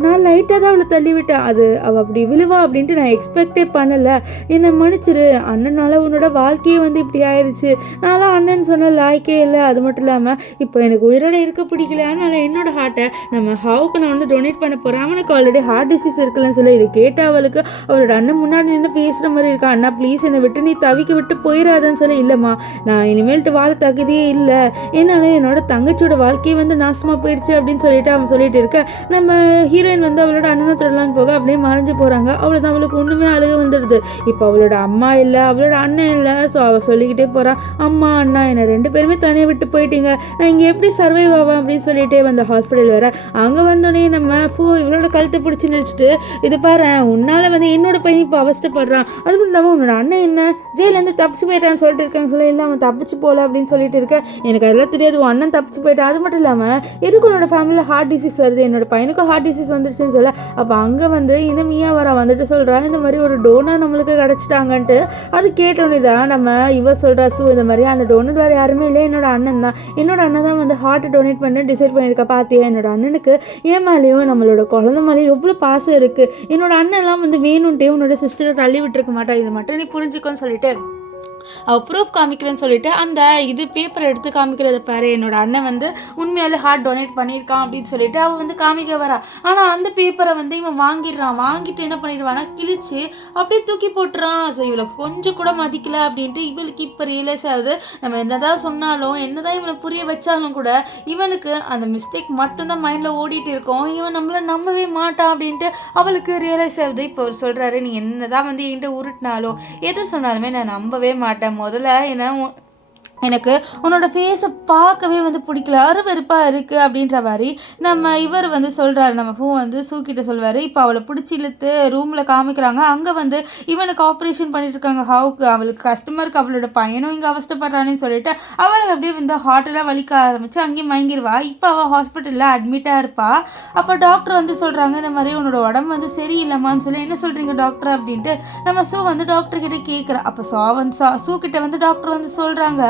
நான் லைட்டாக தான் அவளை தள்ளி விட்டேன், அவள் அப்படி விழுவா அப்படின்ட்டு நான் எக்ஸ்பெக்டே பண்ணலை, என்னை மன்னிச்சிரு, அண்ணனால உன்னோட வாழ்க்கையே வந்து இப்படி ஆயிடுச்சு, நான்லாம் அண்ணன் சொன்ன லாய்க்கே இல்லை, அது மட்டும் இல்லாமல் இப்போ எனக்கு உயிரோட இருக்க பிடிக்கல, அதனால் என்னோட ஹார்ட்டை நம்ம ஹாவுக்கு நான் வந்து டொனேட் பண்ண போகிறேன், அவனுக்கு ஆல்ரெடி ஹார்ட் டிசீஸ் இருக்குல்லன்னு சொல்லி, இதை கேட்ட அவளுக்கு அவளோட அண்ணன் முன்னாடி நின்று பேசுகிற மாதிரி இருக்கா, அண்ணா ப்ளீஸ் என்னை விட்டு நீ தவிக்க விட்டு போயிடாதன்னு சொல்லி, இல்லைம்மா நான் இனிமேல்ட்டு வாழ தகுதியே இல்லை, என்னால் என்னோட தங்கச்சியோட வாழ்க்கையை வந்து நாசமாக போயிடுச்சு அப்படின்னு சொல்லிட்டு அவன் சொல்லிட்டு இருக்க, நம்ம ஹீரோயின் வந்து அவளோட அண்ணனை தொடலான்னு போக அப்படியே மறைஞ்சு போகிறாங்க. அவ்வளோதான், அவளுக்கு ஒன்றுமே அழுக வந்துடுது. இப்போ அவளோட அம்மா இல்லை, அவளோட அண்ணன் இல்லை. ஸோ அவள் சொல்லிக்கிட்டே போகிறான், அம்மா அண்ணா என்னை 2 பேருமே தனியாக விட்டு போயிட்டீங்க, நான் இங்கே எப்படி சர்வைவ் ஆவேன் அப்படின்னு சொல்லிட்டே வந்த ஹாஸ்பிட்டல் வர. அங்கே வந்தோடனே நம்ம இவளோட கழுத்தை பிடிச்சி நினச்சிட்டு, இது பாரு உன்னால் வந்து என்னோட பையன் இப்போ அவஸ்தப்படுறான், அது மட்டும் இல்லாமல் உன்னோட அண்ணன் என்ன ஜெயிலேருந்து தப்பிச்சு போயிட்டான்னு சொல்லிட்டு இருக்காங்க சொல்ல, இல்லை அவன் தப்பிச்சு போகல அப்படின்னு சொல்லிட்டு இருக்க, எனக்கு அதெல்லாம் தெரியாது, உன் அண்ணன் தப்பிச்சு போயிட்டான், அது மட்டும் இல்லாமல் எதுக்கு உன்னோட ஃபேமிலியில் ஹார்ட் டிசீஸ் வருது, என்னோட பையனுக்கும் ஹார்ட் டிசீஸ் வந்துருச்சுன்னு சொல்ல, அப்போ அங்கே வந்து இந்த மியா வர வந்துட்டு சொல்கிறா, இந்த மாதிரி ஒரு டோனர் நம்மளுக்கு கிடச்சிட்டாங்கன்ட்டு. அது கேட்டோன்னே தான் நம்ம சொல்கிறா சூ இந்த மாதிரி அந்த டோனர் வேறு யாருமே இல்லை, என்னோட அண்ணன் தான், என்னோட அண்ணன் தான் வந்து ஹார்ட்டை டொனேட் பண்ண டிசைட் பண்ணியிருக்கா, பார்த்தியா என்னோட அண்ணனுக்கு என் மேலேயும் நம்மளோட குழந்தை மேலேயும் எவ்வளோ பாசம் இருக்குது, என்னோட அண்ணன்லாம் வந்து வேணும்ன்ட்டே உன்னோட சிஸ்டரை தள்ளி விட்டுருக்க மாட்டா, இது மட்டும் நீ புரிஞ்சுக்கோன்னு சொல்லிட்டு அவள் ப்ரூஃப் காமிக்கிறேன்னு சொல்லிட்டு அந்த பேப்பரை எடுத்து காமிக்கிறத பாரு, என்னோட அண்ணன் வந்து உண்மையாலே ஹார்ட் டொனேட் பண்ணியிருக்கான் அப்படின்னு சொல்லிட்டு அவள் வந்து காமிக்க வரா. ஆனால் அந்த பேப்பரை வந்து இவன் வாங்கிடுறான். வாங்கிட்டு என்ன பண்ணிடுவானா கிழிச்சு அப்படியே தூக்கி போட்டுறான். ஸோ இவளை கொஞ்சம் கூட மதிக்கல அப்படின்ட்டு இவளுக்கு இப்போ ரியலைஸ் ஆகுது, நம்ம என்னதான் சொன்னாலும் என்னதான் இவனை புரிய வச்சாலும் கூட இவனுக்கு அந்த மிஸ்டேக் மட்டும்தான் மைண்டில் ஓடிட்டு இருக்கோம், இவன் நம்மளை நம்பவே மாட்டான் அப்படின்ட்டு அவளுக்கு ரியலைஸ் ஆகுது. இப்போ அவர் சொல்கிறாரு, நீ என்னதான் வந்து என்கிட்ட உருட்டினாலும் எது சொன்னாலுமே நான் நம்பவே மாட்டேன், முதல்ல எனக்கு உன்னோட ஃபேஸை பார்க்கவே வந்து பிடிக்கல, அருவருப்பாக இருக்குது அப்படின்ற மாதிரி நம்ம இவர் வந்து சொல்கிறாரு. நம்ம வந்து சூக்கிட்ட சொல்வார். இப்போ அவளை பிடிச்சி இழுத்து ரூமில் காமிக்கிறாங்க. அங்கே வந்து இவனுக்கு ஆப்ரேஷன் பண்ணிட்டு இருக்காங்க ஹாவுக்கு. அவளுக்கு கஸ்டமருக்கு அவளோட பையனும் இங்கே அவஸ்தப்படுறான்னு சொல்லிட்டு அவளுக்கு அப்படியே வந்து ஹார்ட்டெல்லாம் வலிக்க ஆரம்பித்து அங்கேயும் மயங்கிடுவா. இப்போ அவள் ஹாஸ்பிட்டலில் அட்மிட்டாக இருப்பா. அப்போ டாக்டர் வந்து சொல்கிறாங்க, இந்த மாதிரி உன்னோட உடம்பு வந்து சரியில்லைம்மான்னு சொல்லி, என்ன சொல்கிறீங்க டாக்டர் அப்படின்ட்டு நம்ம வந்து டாக்டர்கிட்ட கேட்குறா. அப்போ சூக்கிட்ட வந்து டாக்டர் வந்து சொல்கிறாங்க,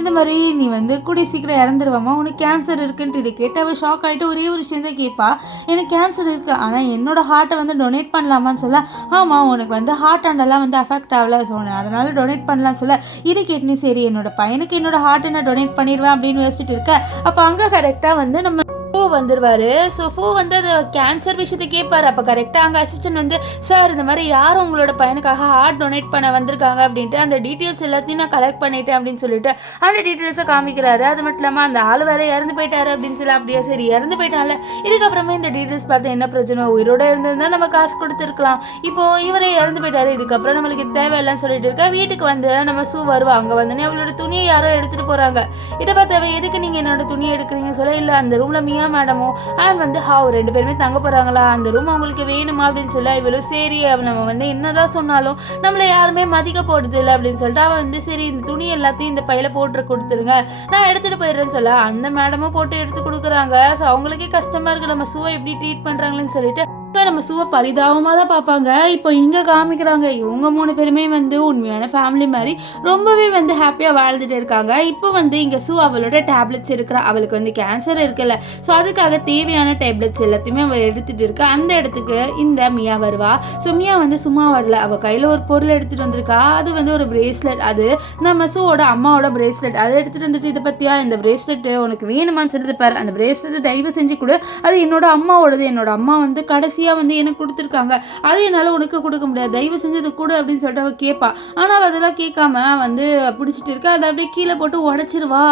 இந்த மாதிரி நீ வந்து கூடிய சீக்கிரம் இறந்துருவாமா, உனக்கு கேன்சர் இருக்குன்ட்டு. இது கேட்டு அவள் ஷாக் ஆகிட்டு ஒரே ஒரு விஷயம் தான் கேட்பா, எனக்கு கேன்சர் இருக்குது ஆனால் என்னோட ஹார்ட்டை வந்து டொனேட் பண்ணலாமான்னு சொல்ல, ஆமாம் உனக்கு வந்து ஹார்ட் அண்டெல்லாம் வந்து அஃபெக்ட் ஆகல சொன்னேன், அதனால டொனேட் பண்ணலான்னு சொல்ல, இது கேட்டுன்னு சரி என்னோட பையனுக்கு என்னோட ஹார்ட்டை நான் டொனேட் பண்ணிடுவேன் அப்படின்னு யோசிச்சுட்டு இருக்கேன். அப்போ அங்கே கரெக்டாக வந்து நம்ம வந்துருவாரு. ஸோ வந்து அது கேன்சர் விஷயத்தை கேட்பாரு. அப்போ கரெக்டாக அங்கே அசிஸ்டன்ட் வந்து, சார் இந்த மாதிரி யார் உங்களோட பையனுக்காக ஹார்ட் டொனேட் பண்ண வந்திருக்காங்க அப்படின்ட்டு அந்த டீட்டெயில்ஸ் எல்லாத்தையும் நான் கலெக்ட் பண்ணிட்டேன் அப்படின்னு சொல்லிட்டு அந்த டீட்டெயில்ஸை காமிக்கிறாரு. அது மட்டும் இல்லாமல் அந்த ஆள் வேற இறந்து போயிட்டாரு அப்படின்னு சொல்லி, அப்படியே சரி இறந்து போயிட்டால, இதுக்கப்புறமே இந்த டீட்டெயில்ஸ் பார்த்து என்ன பிரச்சனை, உயிரோட இருந்திருந்தா நம்ம காசு கொடுத்துருக்கலாம், இப்போ இவரே இறந்து போயிட்டாரு, இதுக்கப்புறம் நம்மளுக்கு தேவையில்லைன்னு சொல்லிட்டு இருக்க. வீட்டுக்கு வந்து நம்ம வருவா. அங்கே வந்தோடனே அவளோட துணியை யாரோ எடுத்துகிட்டு போகிறாங்க. இதை பார்த்தாவே எதுக்கு நீங்கள் என்னோட துணியை எடுக்கிறீங்கன்னு சொல்ல, இல்லை அந்த ரூமில் மியா மேடமும் அண்ட் வந்து ஹாவ் 2 பேருமே தங்க போகிறாங்களா, அந்த ரூம் அவங்களுக்கு வேணுமா அப்படின்னு சொல்ல இவளும் சரி நம்ம வந்து என்னதான் சொன்னாலும் நம்மளை யாருமே மதிக்க போடுது இல்லை அப்படின்னு சொல்லிட்டு அவன் வந்து சரி இந்த துணி எல்லாத்தையும் இந்த பையில போட்டு கொடுத்துருங்க நான் எடுத்துகிட்டு போயிடுறேன்னு சொல்ல அந்த மேடமும் போட்டு எடுத்து கொடுக்குறாங்க. ஸோ அவங்களுக்கே கஷ்டமாக இருக்குது நம்ம சூவை எப்படி ட்ரீட் பண்ணுறாங்களேன்னு சொல்லிட்டு நம்ம சூவை பரிதாபமாக தான் பார்ப்பாங்க. இப்போ இங்கே காமிக்கிறாங்க இவங்க 3 பேருமே வந்து உண்மையான ஃபேமிலி மாதிரி ரொம்பவே வந்து ஹாப்பியாக வாழ்ந்துட்டு இருக்காங்க. இப்போ வந்து இங்கே சூ அவளோட டேப்லெட்ஸ் எடுக்கிறா, அவளுக்கு வந்து கேன்சர் இருக்குல்ல, ஸோ அதுக்காக தேவையான டேப்லெட்ஸ் எல்லாத்தையுமே அவள் எடுத்துகிட்டு இருக்கா. அந்த இடத்துக்கு இந்த மியா வருவா. ஸோ மியா வந்து சும்மா வரல, அவள் கையில் ஒரு பொருள் எடுத்துகிட்டு வந்திருக்கா. அது வந்து ஒரு பிரேஸ்லெட், அது நம்ம சூவோட அம்மாவோட பிரேஸ்லெட். அதை எடுத்துகிட்டு வந்துட்டு இதை பற்றியா இந்த பிரேஸ்லெட்டு உனக்கு வேணுமான்னு சொல்லிட்டு பாரு, அந்த பிரேஸ்லெட்டை தயவு செஞ்சு கொடு, அது என்னோட அம்மாவோடது, என்னோட அம்மா வந்து கடைசியாக வந்து எனக்கு கொடுத்துருக்காங்க, அது என்னால் உனக்கு கொடுக்க முடியாது, தயவு செஞ்சு இது கூட அப்படின்னு சொல்லிட்டு அவள் கேட்பா. ஆனால் அவள் அதெல்லாம் கேட்காம வந்து பிடிச்சிட்டு இருக்கா, அதை அப்படியே கீழே போட்டு உடச்சிருவா.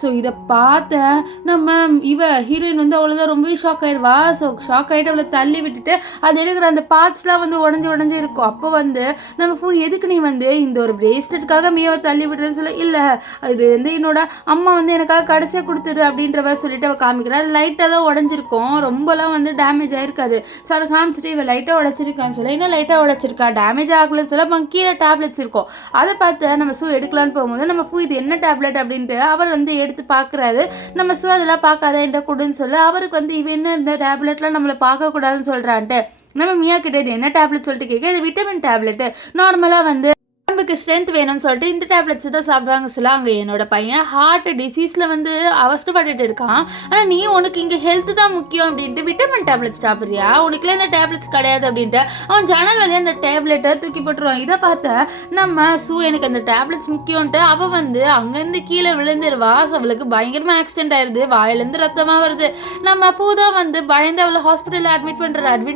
ஸோ இதை பார்த்த நம்ம ஹீரோயின் வந்து அவ்வளோதான் ரொம்பவே ஷாக் ஆயிடுவா. ஸோ ஷாக் ஆகிட்டு அவளை தள்ளி விட்டுட்டு அது எடுக்கிற அந்த பார்ட்ஸ்லாம் வந்து உடஞ்சி இருக்கும். அப்போ வந்து நம்ம எதுக்கு நீ வந்து இந்த ஒரு பிரேஸ்லெட்டுக்காக மியாவை தள்ளி விட்டுறேன்னு சொல்ல, இல்லை இது வந்து என்னோட அம்மா வந்து எனக்காக கடைசியாக கொடுத்தது அப்படின்ற மாதிரி சொல்லிட்டு அவள் காமிக்கிறா. அது லைட்டாக தான் உடஞ்சிருக்கும், ரொம்பலாம் வந்து டேமேஜ் ஆயிருக்காது. ஸோ அதை காமிச்சிட்டு இவள் லைட்டாக உடச்சிருக்கான்னு சொல்ல, இன்னும் லைட்டாக உடச்சிருக்கா, டேமேஜ் ஆகலன்னு சொல்ல, அவங்க கீழே டேப்லெட்ஸ் இருக்கும். அதை பார்த்து நம்ம சூ எடுக்கலான்னு போகும்போது நம்ம இது என்ன டேப்லெட் அப்படின்ட்டு அவர் வந்து எடுத்து பார்க்குறாரு. நம்ம சூ அதெல்லாம் பார்க்காத என்கிட்ட கொடுன்னு சொல்ல, அவருக்கு வந்து இவன் என்ன இந்த டேப்லெட்லாம் நம்மளை பார்க்கக்கூடாதுன்னு சொல்கிறான்ட்டு நம்ம மியா கிட்ட இது என்ன டேப்லெட் சொல்லிட்டு கேட்க, இது விட்டமின் டேப்லெட்டு, நார்மலாக வந்து உடம்புக்கு ஸ்ட்ரென்த் வேணும்னு சொல்லிட்டு இந்த டேப்லெட்ஸ் தான் சாப்பிடுவாங்க சொல்ல. அங்கே என்னோட பையன் ஹார்ட் டிசீஸில் வந்து அவஸ்தப்பட்டுட்டு இருக்கான், ஆனால் நீ உனக்கு இங்கே ஹெல்த் தான் முக்கியம் அப்படின்ட்டு விட்டமின் டேப்லெட்ஸ் சாப்பிட்றியா, உனக்குலாம் இந்த டேப்லெட்ஸ் கிடையாது அப்படின்ட்டு அவன் ஜன்னல் வழியாக அந்த டேப்லெட்டை தூக்கி போட்டுருவான். இதை பார்த்த நம்ம சூ எனக்கு அந்த டேப்லெட்ஸ் முக்கியம்ன்ட்டு அவள் வந்து அங்கேருந்து கீழே விழுந்துருவா. ஸோ அவளுக்கு பயங்கரமாக ஆக்சிடென்ட் ஆயிடுது, வாயிலேருந்து ரத்தமாக வருது. நம்ம பூதான் வந்து பயந்து அவளை ஹாஸ்பிட்டலில் அட்மிட்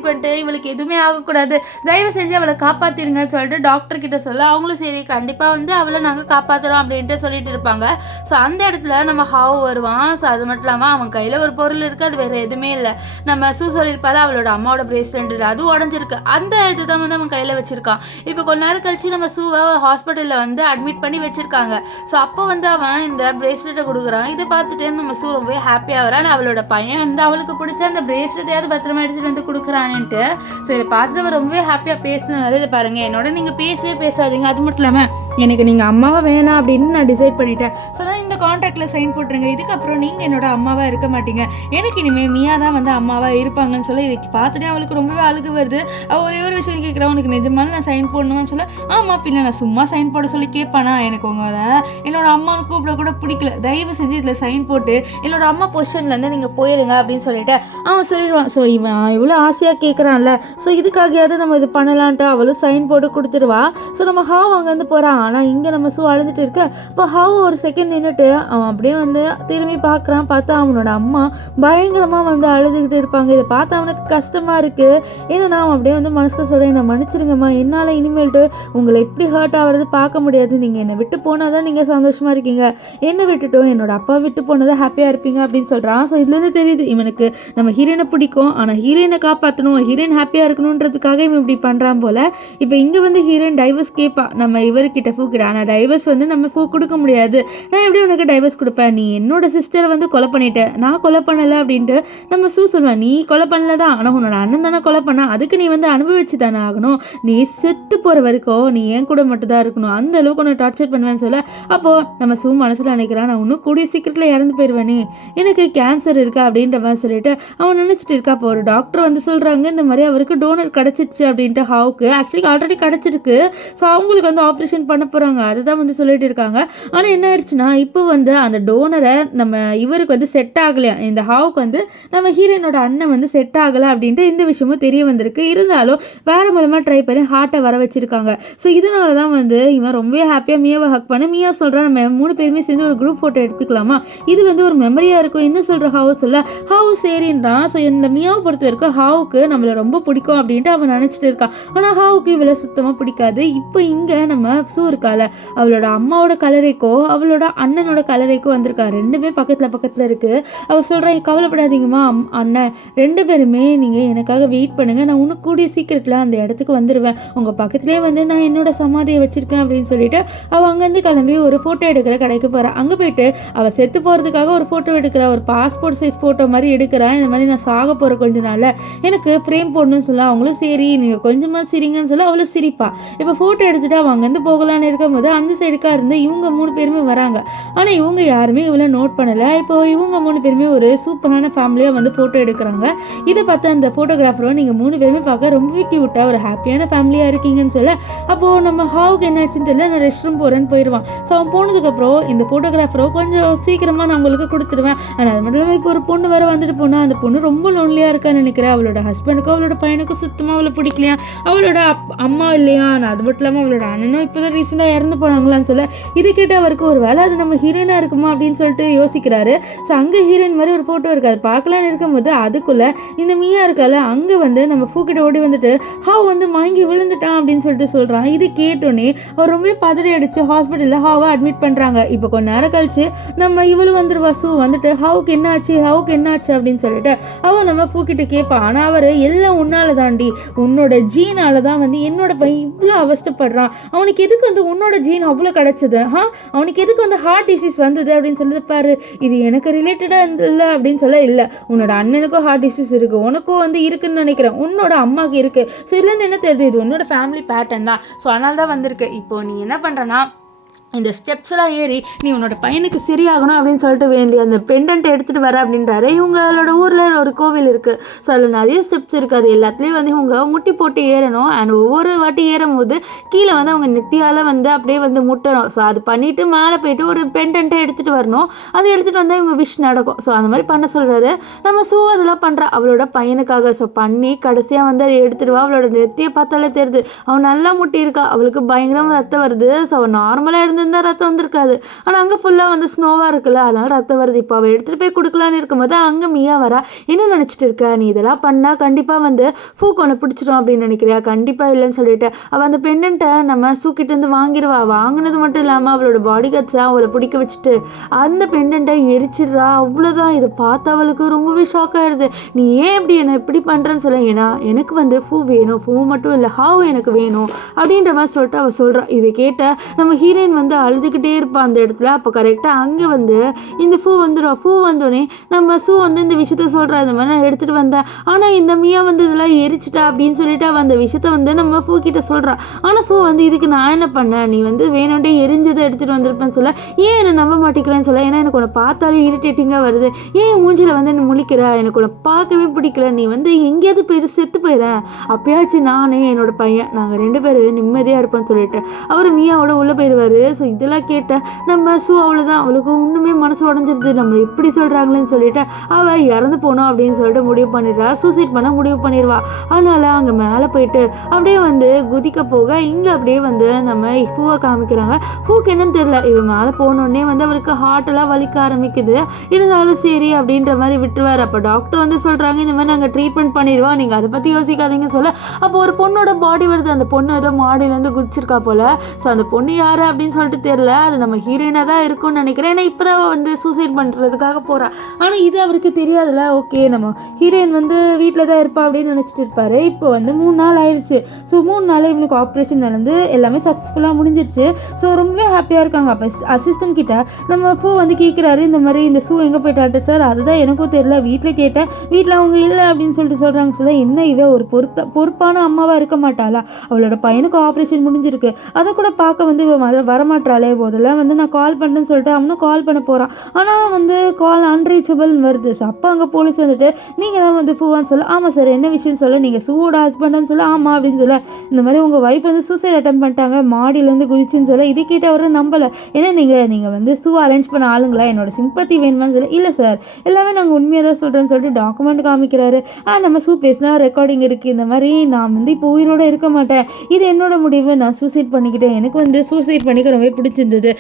பண்ணிட்டு இவளுக்கு எதுவுமே ஆகக்கூடாது, தயவு செஞ்சு அவளை காப்பாற்றிருங்கன்னு சொல்லிட்டு டாக்டர் கிட்ட சொல்ல, அவங்களும் சரி கண்டிப்பாக வந்து அவளை நாங்கள் காப்பாற்றுறோம் அப்படின்ட்டு சொல்லிட்டு இருப்பாங்க. ஸோ அந்த இடத்துல நம்ம ஹாவ் வருவான். ஸோ அது மட்டும் இல்லாமல் அவன் கையில் ஒரு பொருள் இருக்குது, அது வேறு எதுவுமே இல்லை. நம்ம சூ சொல்லியிருப்பாள் அவளோட அம்மாவோட பிரேஸ்லெட் இல்லை, அதுவும் உடஞ்சிருக்கு, அந்த இது தான் வந்து அவன் கையில் வச்சுருக்கான். இப்போ கொஞ்ச நேரம் கழிச்சு நம்ம சூவை ஹாஸ்பிட்டலில் வந்து அட்மிட் பண்ணி வச்சுருக்காங்க. ஸோ அப்போ வந்து அவன் இந்த பிரேஸ்லெட்டை கொடுக்குறான். இதை பார்த்துட்டு நம்ம சூ ரொம்பவே ஹாப்பியாக வரான். அவளோட பையன் வந்து அவளுக்கு பிடிச்ச அந்த பிரேஸ்லெட்டையாவது பத்திரமா எடுத்துகிட்டு வந்து கொடுக்குறான்ட்டு. ஸோ இதை பார்த்துட்டு அவன் ரொம்பவே ஹாப்பியாக பேசினாரு. இதை பாருங்கள், என்னோட நீங்கள் பேசவே பேசாதீங்க, அது மட்டும் இல்லாமல் எனக்கு நீங்கள் அம்மாவை வேணாம் அப்படின்னு நான் டிசைட் பண்ணிட்டேன். ஸோ நான் இந்த கான்ட்ராக்டில் சைன் போட்டுருங்க, இதுக்கப்புறம் நீங்கள் என்னோட அம்மாவாக இருக்க மாட்டீங்க, எனக்கு இனிமேல் மியா தான் வந்து அம்மாவாக இருப்பாங்கன்னு சொல்ல, இதுக்கு பார்த்துட்டே அவளுக்கு ரொம்பவே அழுகு வருது. ஒரே ஒரு விஷயம் கேட்குறேன், உனக்கு நிஜமான நான் சைன் போடணும்னு சொல்ல, ஆமாம் பின்ன நான் சும்மா சைன் போட சொல்லி கேட்பானா, எனக்கு உங்களை என்னோட அம்மாவை கூப்பிட கூட பிடிக்கல, தயவு செஞ்சு இதில் சைன் போட்டு என்னோட அம்மா பொசிஷன்லேருந்து நீங்கள் போயிருங்க அப்படின்னு சொல்லிட்டு அவன் சொல்லிடுவான். ஸோ இவன் இவ்வளோ ஆசையாக கேட்குறான்ல, ஸோ இதுக்காகையாவது நம்ம இது பண்ணலான்ட்டு அவளும் சைன் போட்டு கொடுத்துருவா. ஸோ நம்ம ஹாவ் அங்கேருந்து போகிறான். ஆனால் இங்கே நம்ம சூ அழுதுட்டு இருக்க, இப்போ ஹாவ் ஒரு செகண்ட் நின்றுட்டு அவன் அப்படியே வந்து திரும்பி பார்க்குறான். பார்த்தா அவனோட அம்மா பயங்கரமாக வந்து அழுதுகிட்டு இருப்பாங்க. இதை பார்த்தா அவனுக்கு கஷ்டமாக இருக்குது. ஏன்னா அவன் அப்படியே வந்து மனசில் சொல்கிறேன், நான் மன்னிச்சிருங்கம்மா, என்னால் இனிமேல்ட்டு உங்களை எப்படி ஹர்ட் ஆகிறது பார்க்க முடியாது, நீங்கள் என்னை விட்டு போனால் தான் நீங்கள் சந்தோஷமாக இருக்கீங்க, என்னை விட்டுட்டும் என்னோட அப்பா விட்டு போனதை ஹாப்பியாக இருப்பீங்க அப்படின்னு சொல்கிறான். ஸோ இதுலேருந்து தெரியுது இவனுக்கு நம்ம ஹீரோயினை பிடிக்கும், ஆனால் ஹீரோயினை காப்பாற்றணும், ஹீரோயின் ஹாப்பியாக இருக்கணுன்றதுக்காக இவன் இப்படி பண்ணுறான் போல். இப்போ இங்கே வந்து ஹீரோயின் டைவர்ஸ் கேட்பா நம்ம இவர்கிட்ட ஃபூக்கிட்ட, ஆனால் டைவர்ஸ் வந்து நம்ம கொடுக்க முடியாது, நான் எப்படி உனக்கு டைவர்ஸ் கொடுப்பேன், நீ என்னோட சிஸ்டரை வந்து கொலை பண்ணிட்டேன், நான் கொலை பண்ணலை அப்படின்ட்டு நம்ம சொல்லுவேன். நீ கொலை பண்ணல தான், ஆனால் உன்னோட அண்ணன் தானே கொலை பண்ணா, அதுக்கு நீ வந்து அனுபவிச்சு தானே ஆகணும், நீ செத்து போகிற வரைக்கும் நீ ஏன் கூட மட்டும் தான் இருக்கணும், அந்த அளவுக்கு உன்னை டார்ச்சர் பண்ணுவேன்னு சொல்ல, அப்போது நம்ம மனசில் நினைக்கிறான், நான் இன்னும் கூடிய சீக்கிரத்தில் இறந்து போயிடுவேனே, எனக்கு கேன்சர் இருக்கா அப்படின்ற மாதிரி சொல்லிட்டு அவன் நினச்சிட்டு இருக்கா. அப்போ ஒரு டாக்டர் வந்து சொல்கிறாங்க இந்த மாதிரி அவருக்கு டோனர் கிடச்சிச்சு அப்படின்ட்டு. ஹாவுக்கு ஆக்சுவலி ஆல்ரெடி கிடச்சிருக்கு, ஸோ அவங்களுக்கு வந்து ஆப்ரேஷன் பண்ண போகிறாங்க, அதுதான் வந்து சொல்லிட்டு இருக்காங்க. ஆனால் என்ன ஆயிடுச்சுன்னா இப்போ வந்து அந்த டோனரை நம்ம இவருக்கு வந்து செட் ஆகலையா, இந்த ஹாவுக்கு வந்து நம்ம ஹீரோயினோட அண்ணன் வந்து செட் ஆகலை அப்படின்ட்டு இந்த விஷயமும் தெரிய வந்திருக்கு. இருந்தாலும் வேறு மூலமாக ட்ரை பண்ணி ஹார்ட்டை வர வச்சிருக்காங்க. ஸோ இதனால தான் வந்து இவன் ரொம்பவே ஹாப்பியாக மியாவை ஹக் பண்ண, மியா சொல்கிறான் நம்ம 3 பேருமே சேர்ந்து ஒரு குரூப் ஃபோட்டோ எடுத்துக்கலாமா, இது வந்து ஒரு மெமரியாக இருக்கும், என்ன சொல்கிற ஹாவு சொல்ல, ஹாவு சரின்றான். ஸோ இந்த மியாவை பொறுத்த வரைக்கும் ஹாவுக்கு நம்மளை ரொம்ப பிடிக்கும் அப்படின்ட்டு அவன் நினச்சிட்டு இருக்கான். ஆனால் ஹாவுக்கு இவளை சுத்தமாக பிடிக்காது. இப்போ இங்கே நம்ம சூ இருக்கால, அவளோட அம்மாவோட கல்லறைக்கோ அவளோட அண்ணனோட கல்லறைக்கோ வந்திருக்கா. ரெண்டுமே பக்கத்தில் இருக்குது. அவள் சொல்கிறா, கவலைப்படாதீங்கம்மா அண்ணன், ரெண்டு பேருமே நீங்கள் எனக்காக வெயிட் பண்ணுங்கள், நான் இன்னும் கூடிய சீக்கிரத்தில் அந்த இடத்துக்கு வந்துடுவேன், உங்கள் பக்கத்துலேயே வந்து நான் என்னோட சமாதியை வச்சுருக்கேன் அப்படின்னு சொல்லிட்டு அவள் அங்கேருந்து கிளம்பி ஒரு ஃபோட்டோ எடுக்கிற கடைக்கு போகிறாள். அங்கே போயிட்டு அவள் செத்து போகிறதுக்காக ஒரு ஃபோட்டோ எடுக்கிறா, ஒரு பாஸ்போர்ட் சைஸ் ஃபோட்டோ மாதிரி எடுக்கிறான். இந்த மாதிரி நான் சாக போகிற கொஞ்ச நாள் எனக்கு ஃப்ரேம் போடணும்னு சொல்ல, அவங்களும் சரி நீங்கள் கொஞ்சமாக சிரிங்கன்னு சொல்ல அவளும் சிரிப்பா. இப்போ ஃபோட்டோ எடுத்துகிட்டு அவள் அங்கேருந்து போகலான்னு இருக்கும்போது அந்த சைடுக்காக இருந்து இவங்க 3 பேருமே வராங்க. ஆனால் இவங்க யாருமே இவ்வளோ நோட் பண்ணலை. இப்போ இவங்க 3 பேருமே ஒரு சூப்பரான ஃபேமிலியாக வந்து ஃபோட்டோ எடுக்கிறாங்க. இதை பார்த்து அந்த ஃபோட்டோகிராஃபரும் நீங்கள் 3 பேருமே பார்க்க ரொம்பவே க்யூட்டாக ஒரு ஹாப்பியான ஃபேமிலியாக இருக்கீங்கன்னு சொல்ல, அப்போது நம்ம ஹாவுக்கு என்னாச்சுன்னு தெரியல, நான் ரெஸ்ட் ரூம் போகிறேன்னு போயிடுவான். ஸோ அவன் போனதுக்கப்புறம் இந்த ஃபோட்டோகிராஃபரோ கொஞ்சம் சீக்கிரமாக நான் உங்களுக்கு கொடுத்துருவேன். ஆனால் அது மட்டும் இல்லாமல் இப்போ ஒரு பொண்ணு வேறு வந்துட்டு போனால் அந்த பொண்ணு ரொம்ப லோன்லியாக இருக்கான்னு நினைக்கிறேன். அவளோட ஹஸ்பண்டுக்கும் அவளோட பையனுக்கும் சுத்தமாக அவளை பிடிக்கலையா, அவளோட அம்மா இல்லையா, ஆனால் அது மட்டும் இல்லாமல் அவளோட அண்ணனும் இப்போ தான் ரீசெண்டாக இறந்து போனாங்களான்னு சொல்ல, இது கேட்டு அவருக்கு ஒரு வேலை அது நம்ம ஹீரோயினாக இருக்குமா அப்படின்னு சொல்லிட்டு யோசிக்கிறாரு. ஸோ அங்கே ஹீரோயின் மாதிரி ஒரு ஃபோட்டோ இருக்குது, அது பார்க்கலான்னு இருக்கும்போது அதுக்குள்ளே இந்த மீயா இருக்கால அங்கே வந்து நம்ம ஃபூக்கிட்ட ஓடி வந்துட்டு ஹாவ் வந்து வாங்கி விழுந்துட்டான் அப்படின்னு சொல்லிட்டு சொல்கிறான். இது கேட்டோன்னே அவர் ரொம்ப பதறி அடிச்சு ஹாஸ்பிட்டலில் ஹாவை அட்மிட் பண்ணுறாங்க. இப்போ கொஞ்ச நேரம் கழிச்சு நம்ம இவளு வந்துடுவா. சூ வந்துட்டு ஹவுக்கு என்னாச்சு அப்படின்னு சொல்லிட்டு அவன் நம்ம ஃபூக்கிட்ட கேட்பான். ஆனால் அவர் எல்லாம் உன்னால தாண்டி, உன்னோட ஜீனால தான் வந்து என்னோட பையன் இவ்வளோ அவஸ்தப்படுறான், அவனுக்கு எதுக்கு வந்து உன்னோட ஜீன் அவ்வளோ கிடச்சிது, அவனுக்கு எதுக்கு வந்து ஹார்ட் டிசீஸ் வந்தது அப்படின்னு சொல்லிட்டு பாரு, இது எனக்கு ரிலேட்டடாக இல்லை அப்படின்னு சொல்ல, இல்லை உன்னோட அண்ணனுக்கும் ஹார்ட் டிசீஸ் இருக்குது, உனக்கும் வந்து இருக்குன்னு நினைக்கிறேன், உன்னோட அம்மாவுக்கு இருக்குது. ஸோ இதுலேருந்து என்ன தெரியுது, இது உன்னோட ஃபேமிலி பேட்டர்ன் தான். ஸோ அதனால தான் வந்திருக்கு. இப்போ நீ என்ன பண்ணுறனா, இந்த ஸ்டெப்ஸ்லாம் ஏறி நீ உன்னோட பையனுக்கு சரியாகணும் அப்படின்னு சொல்லிட்டு வேண்டி அந்த பெண்டன்ட்டை எடுத்துகிட்டு வர அப்படின்றாரு. இவங்களோட ஊரில் ஒரு கோவில் இருக்குது. ஸோ அதில் நிறைய ஸ்டெப்ஸ் இருக்குது. அது எல்லாத்துலேயும் வந்து இவங்க முட்டி போட்டு ஏறணும். அண்ட் ஒவ்வொரு வாட்டி ஏறும் போது கீழே வந்து அவங்க நெத்தியால் வந்து அப்படியே வந்து முட்டணும். ஸோ அது பண்ணிவிட்டு மேலே போயிட்டு ஒரு பெண்டன்ட்டை எடுத்துகிட்டு வரணும். அதை எடுத்துகிட்டு வந்தால் இவங்க விஷ் நடக்கும். ஸோ அந்த மாதிரி பண்ண சொல்கிறாரு. நம்ம ஸோ அதெல்லாம் பண்ணுறா அவளோட பையனுக்காக. ஸோ பண்ணி கடைசியாக வந்து அதை எடுத்துகிட்டு வா. அவளோட நெத்தியை பார்த்தாலே தெரியுது அவன் நல்லா முட்டி இருக்கா, அவளுக்கு பயங்கரமாக ரத்தம் வருது. ஸோ அவன் நார்மலாக இருந்தால் ரத்தம் வந்திருக்காது. ஆனால் அங்கே ஃபுல்லாக வந்து ஸ்னோவாக இருக்குல்ல, அதனால ரத்தம் வருது. இப்போ அவள் எடுத்துகிட்டு போய் கொடுக்கலான்னு இருக்கும்போது அங்கே மீயா வரா. என்ன நினச்சிட்டு இருக்க, நீ இதெல்லாம் பண்ணால் கண்டிப்பாக வந்து ஃபூக்கு ஒன்று பிடிச்சிடும் அப்படின்னு நினைக்கிறியா, கண்டிப்பாக இல்லைன்னு சொல்லிட்டு அவள் அந்த பெண்ணன்ட்டை நம்ம சூக்கிட்டேருந்து வாங்கிடுவா. வாங்கினது மட்டும் இல்லாமல் அவளோட பாடி கார்ட்ஸாக அவளை பிடிக்க வச்சுட்டு அந்த பெண்ணன்ட்டை எரிச்சிடுறா. அவ்வளோதான். இதை பார்த்து அவளுக்கு ரொம்பவே ஷாக் ஆயிடுது. நீ ஏன் இப்படி என்னை இப்படி பண்ணுறேன்னு சொல்ல, ஏன்னா எனக்கு வந்து ஃபூ வேணும், ஃபூ மட்டும் இல்லை ஹாவ் எனக்கு வேணும் அப்படின்ற மாதிரி சொல்லிட்டு அவள் சொல்கிறான். இதை கேட்ட நம்ம ஹீரோயின் வந்து அழுதுகிட்டே இருப்பான் அந்த இடத்துல. அப்போ கரெக்டாக அங்கே வந்து இந்த ஃபூ வந்துடும். ஃபூ வந்தோடனே நம்ம சூ வந்து இந்த விஷயத்த சொல்கிறா, இந்த மாதிரி நான் எடுத்துகிட்டு வந்தேன், ஆனால் இந்த மீயா வந்து இதெல்லாம் எரிச்சிட்டா அப்படின்னு சொல்லிட்டு அவன் அந்த விஷயத்த வந்து நம்ம ஃபூ கிட்ட சொல்கிறான். ஆனால் ஃபூ வந்து இதுக்கு நான் என்ன பண்ணேன், நீ வந்து வேணும்ட்டே எரிஞ்சதை எடுத்துகிட்டு வந்திருப்பேன்னு சொல்ல, ஏன் என்னை நம்ப மாட்டேங்கிறேன்னு சொல்ல, ஏன்னா எனக்கு உன்னை பார்த்தாலே இரிட்டேட்டிங்காக வருது, ஏன் மூஞ்சில் வந்து நீ முழிக்கிற, எனக்கு உன்னை பார்க்கவே பிடிக்கல, நீ வந்து எங்கேயாவது போயிட்டு செத்து போயிடறேன், அப்பயாச்சும் நானே என்னோட பையன் நாங்கள் 2 பேரும் நிம்மதியாக இருப்போம்னு சொல்லிட்டு அவர் மீயாவோட உள்ளே போயிடுவார். ஸோ இதெல்லாம் கேட்ட நம்ம சூ அவ்வளோதான், அவளுக்கு ஒன்றுமே மனசு உடஞ்சிருது, நம்மளை எப்படி சொல்கிறாங்களேன்னு சொல்லிட்டு அவள் இறந்து போகணும் அப்படின்னு சொல்லிட்டு முடிவு பண்ணிடுறா. சூசைட் பண்ண முடிவு பண்ணிடுவா. அதனால் அங்கே மேலே போயிட்டு அப்படியே வந்து குதிக்க போக இங்கே அப்படியே வந்து நம்ம ஃபூவை காமிக்கிறாங்க. ஃபூக்கு என்னன்னு தெரியல, இவன் மேலே போனோடனே வந்து அவருக்கு ஹார்ட்டெல்லாம் வலிக்க ஆரம்பிக்குது. இருந்தாலும் சரி அப்படின்ற மாதிரி விட்டுருவார். அப்போ டாக்டர் வந்து சொல்கிறாங்க, இந்த மாதிரி நாங்கள் ட்ரீட்மெண்ட் பண்ணிடுவோம், நீங்கள் அதை பற்றி யோசிக்காதீங்க சொல்ல, அப்போ ஒரு பொண்ணோட பாடி வருது. அந்த பொண்ணு ஏதோ மாடியிலேருந்து குதிச்சிருக்கா போல். ஸோ அந்த பொண்ணு யார் அப்படின்னு சொல்லிட்டு தெரியல, அது நம்ம ஹீரோயினாக தான் இருக்கும்னு நினைக்கிறேன். ஏன்னா இப்போ தான் வந்து சூசைட் பண்ணுறதுக்காக போகிறா. ஆனால் இது அவருக்கு தெரியாதுல்ல. ஓகே நம்ம ஹீரோயின் வந்து வீட்டில் தான் இருப்பா அப்படின்னு நினச்சிட்டு இருப்பார். இப்போ வந்து 3 நாள் ஆயிடுச்சு. ஸோ 3 நாள் இவனுக்கு ஆப்ரேஷன் நடந்து எல்லாமே சக்ஸஸ்ஃபுல்லாக முடிஞ்சிருச்சு. ஸோ ரொம்பவே ஹாப்பியாக இருக்காங்க. அப்போ அசிஸ்டன்ட் கிட்ட நம்ம ஃபூ வந்து கேட்குறாரு, இந்த மாதிரி இந்த ஷூ எங்கே போயிட்டாட்டு சார், அதுதான் எனக்கும் தெரியல, வீட்டில் கேட்டேன், வீட்டில் அவங்க இல்லை அப்படின்னு சொல்லிட்டு சொல்கிறாங்க. சொல்ல என்ன இவ ஒரு பொறுப்பான அம்மாவாக இருக்க மாட்டாளா, அவளோட பையனுக்கு ஆப்ரேஷன் முடிஞ்சிருக்கு, அதை கூட பார்க்க வந்து இவ வரமாட்டாளே, போதெல்லாம் வந்து நான் கால் பண்ணுறேன்னு சொல்லிட்டு அவனும் கால் பண்ண போகிறான். ஆனால் வந்து கால் அன்ரீச்சபிள்னு வருது. ஸோ அப்போ அங்கே போலீஸ் வந்துட்டு நீங்கள் தான் வந்து ஃபூவான்னு சொல்ல, ஆமாம் சார் என்ன விஷயம் சொல்ல, நீங்கள் சூவோட ஹஸ்பண்டான்னு சொல்ல, ஆமாம் அப்படின்னு சொல்ல, இந்த மாதிரி உங்கள் ஒய்ஃப் வந்து சூசைட் அட்டம் பண்ணிட்டாங்க மாடியிலேருந்து குதிச்சுன்னு சொல்ல, இது கேட்டு அவரை நம்பலை. ஏன்னா நீங்கள் வந்து ஷூ அரேஞ்ச் பண்ண ஆளுங்களா, என்னோட சிம்பத்தி வேணுமான்னு சொல்ல, இல்லை சார் எல்லாமே நாங்கள் உண்மையாக தான் சொல்கிறேன்னு சொல்லிட்டு டாக்குமெண்ட் காமிக்கிறாரு. நம்ம ஷூ பேசினா ரெக்கார்டிங் இருக்குது, இந்த மாதிரி நான் வந்து இப்போ உயிரோடு இருக்க மாட்டேன், இது என்னோட முடிவு, நான் சூசைட் பண்ணிக்கிட்டேன், எனக்கு வந்து சூசைட் பண்ணிக்கிற பயங்கரமாகவே பிடிச்சிருந்தது.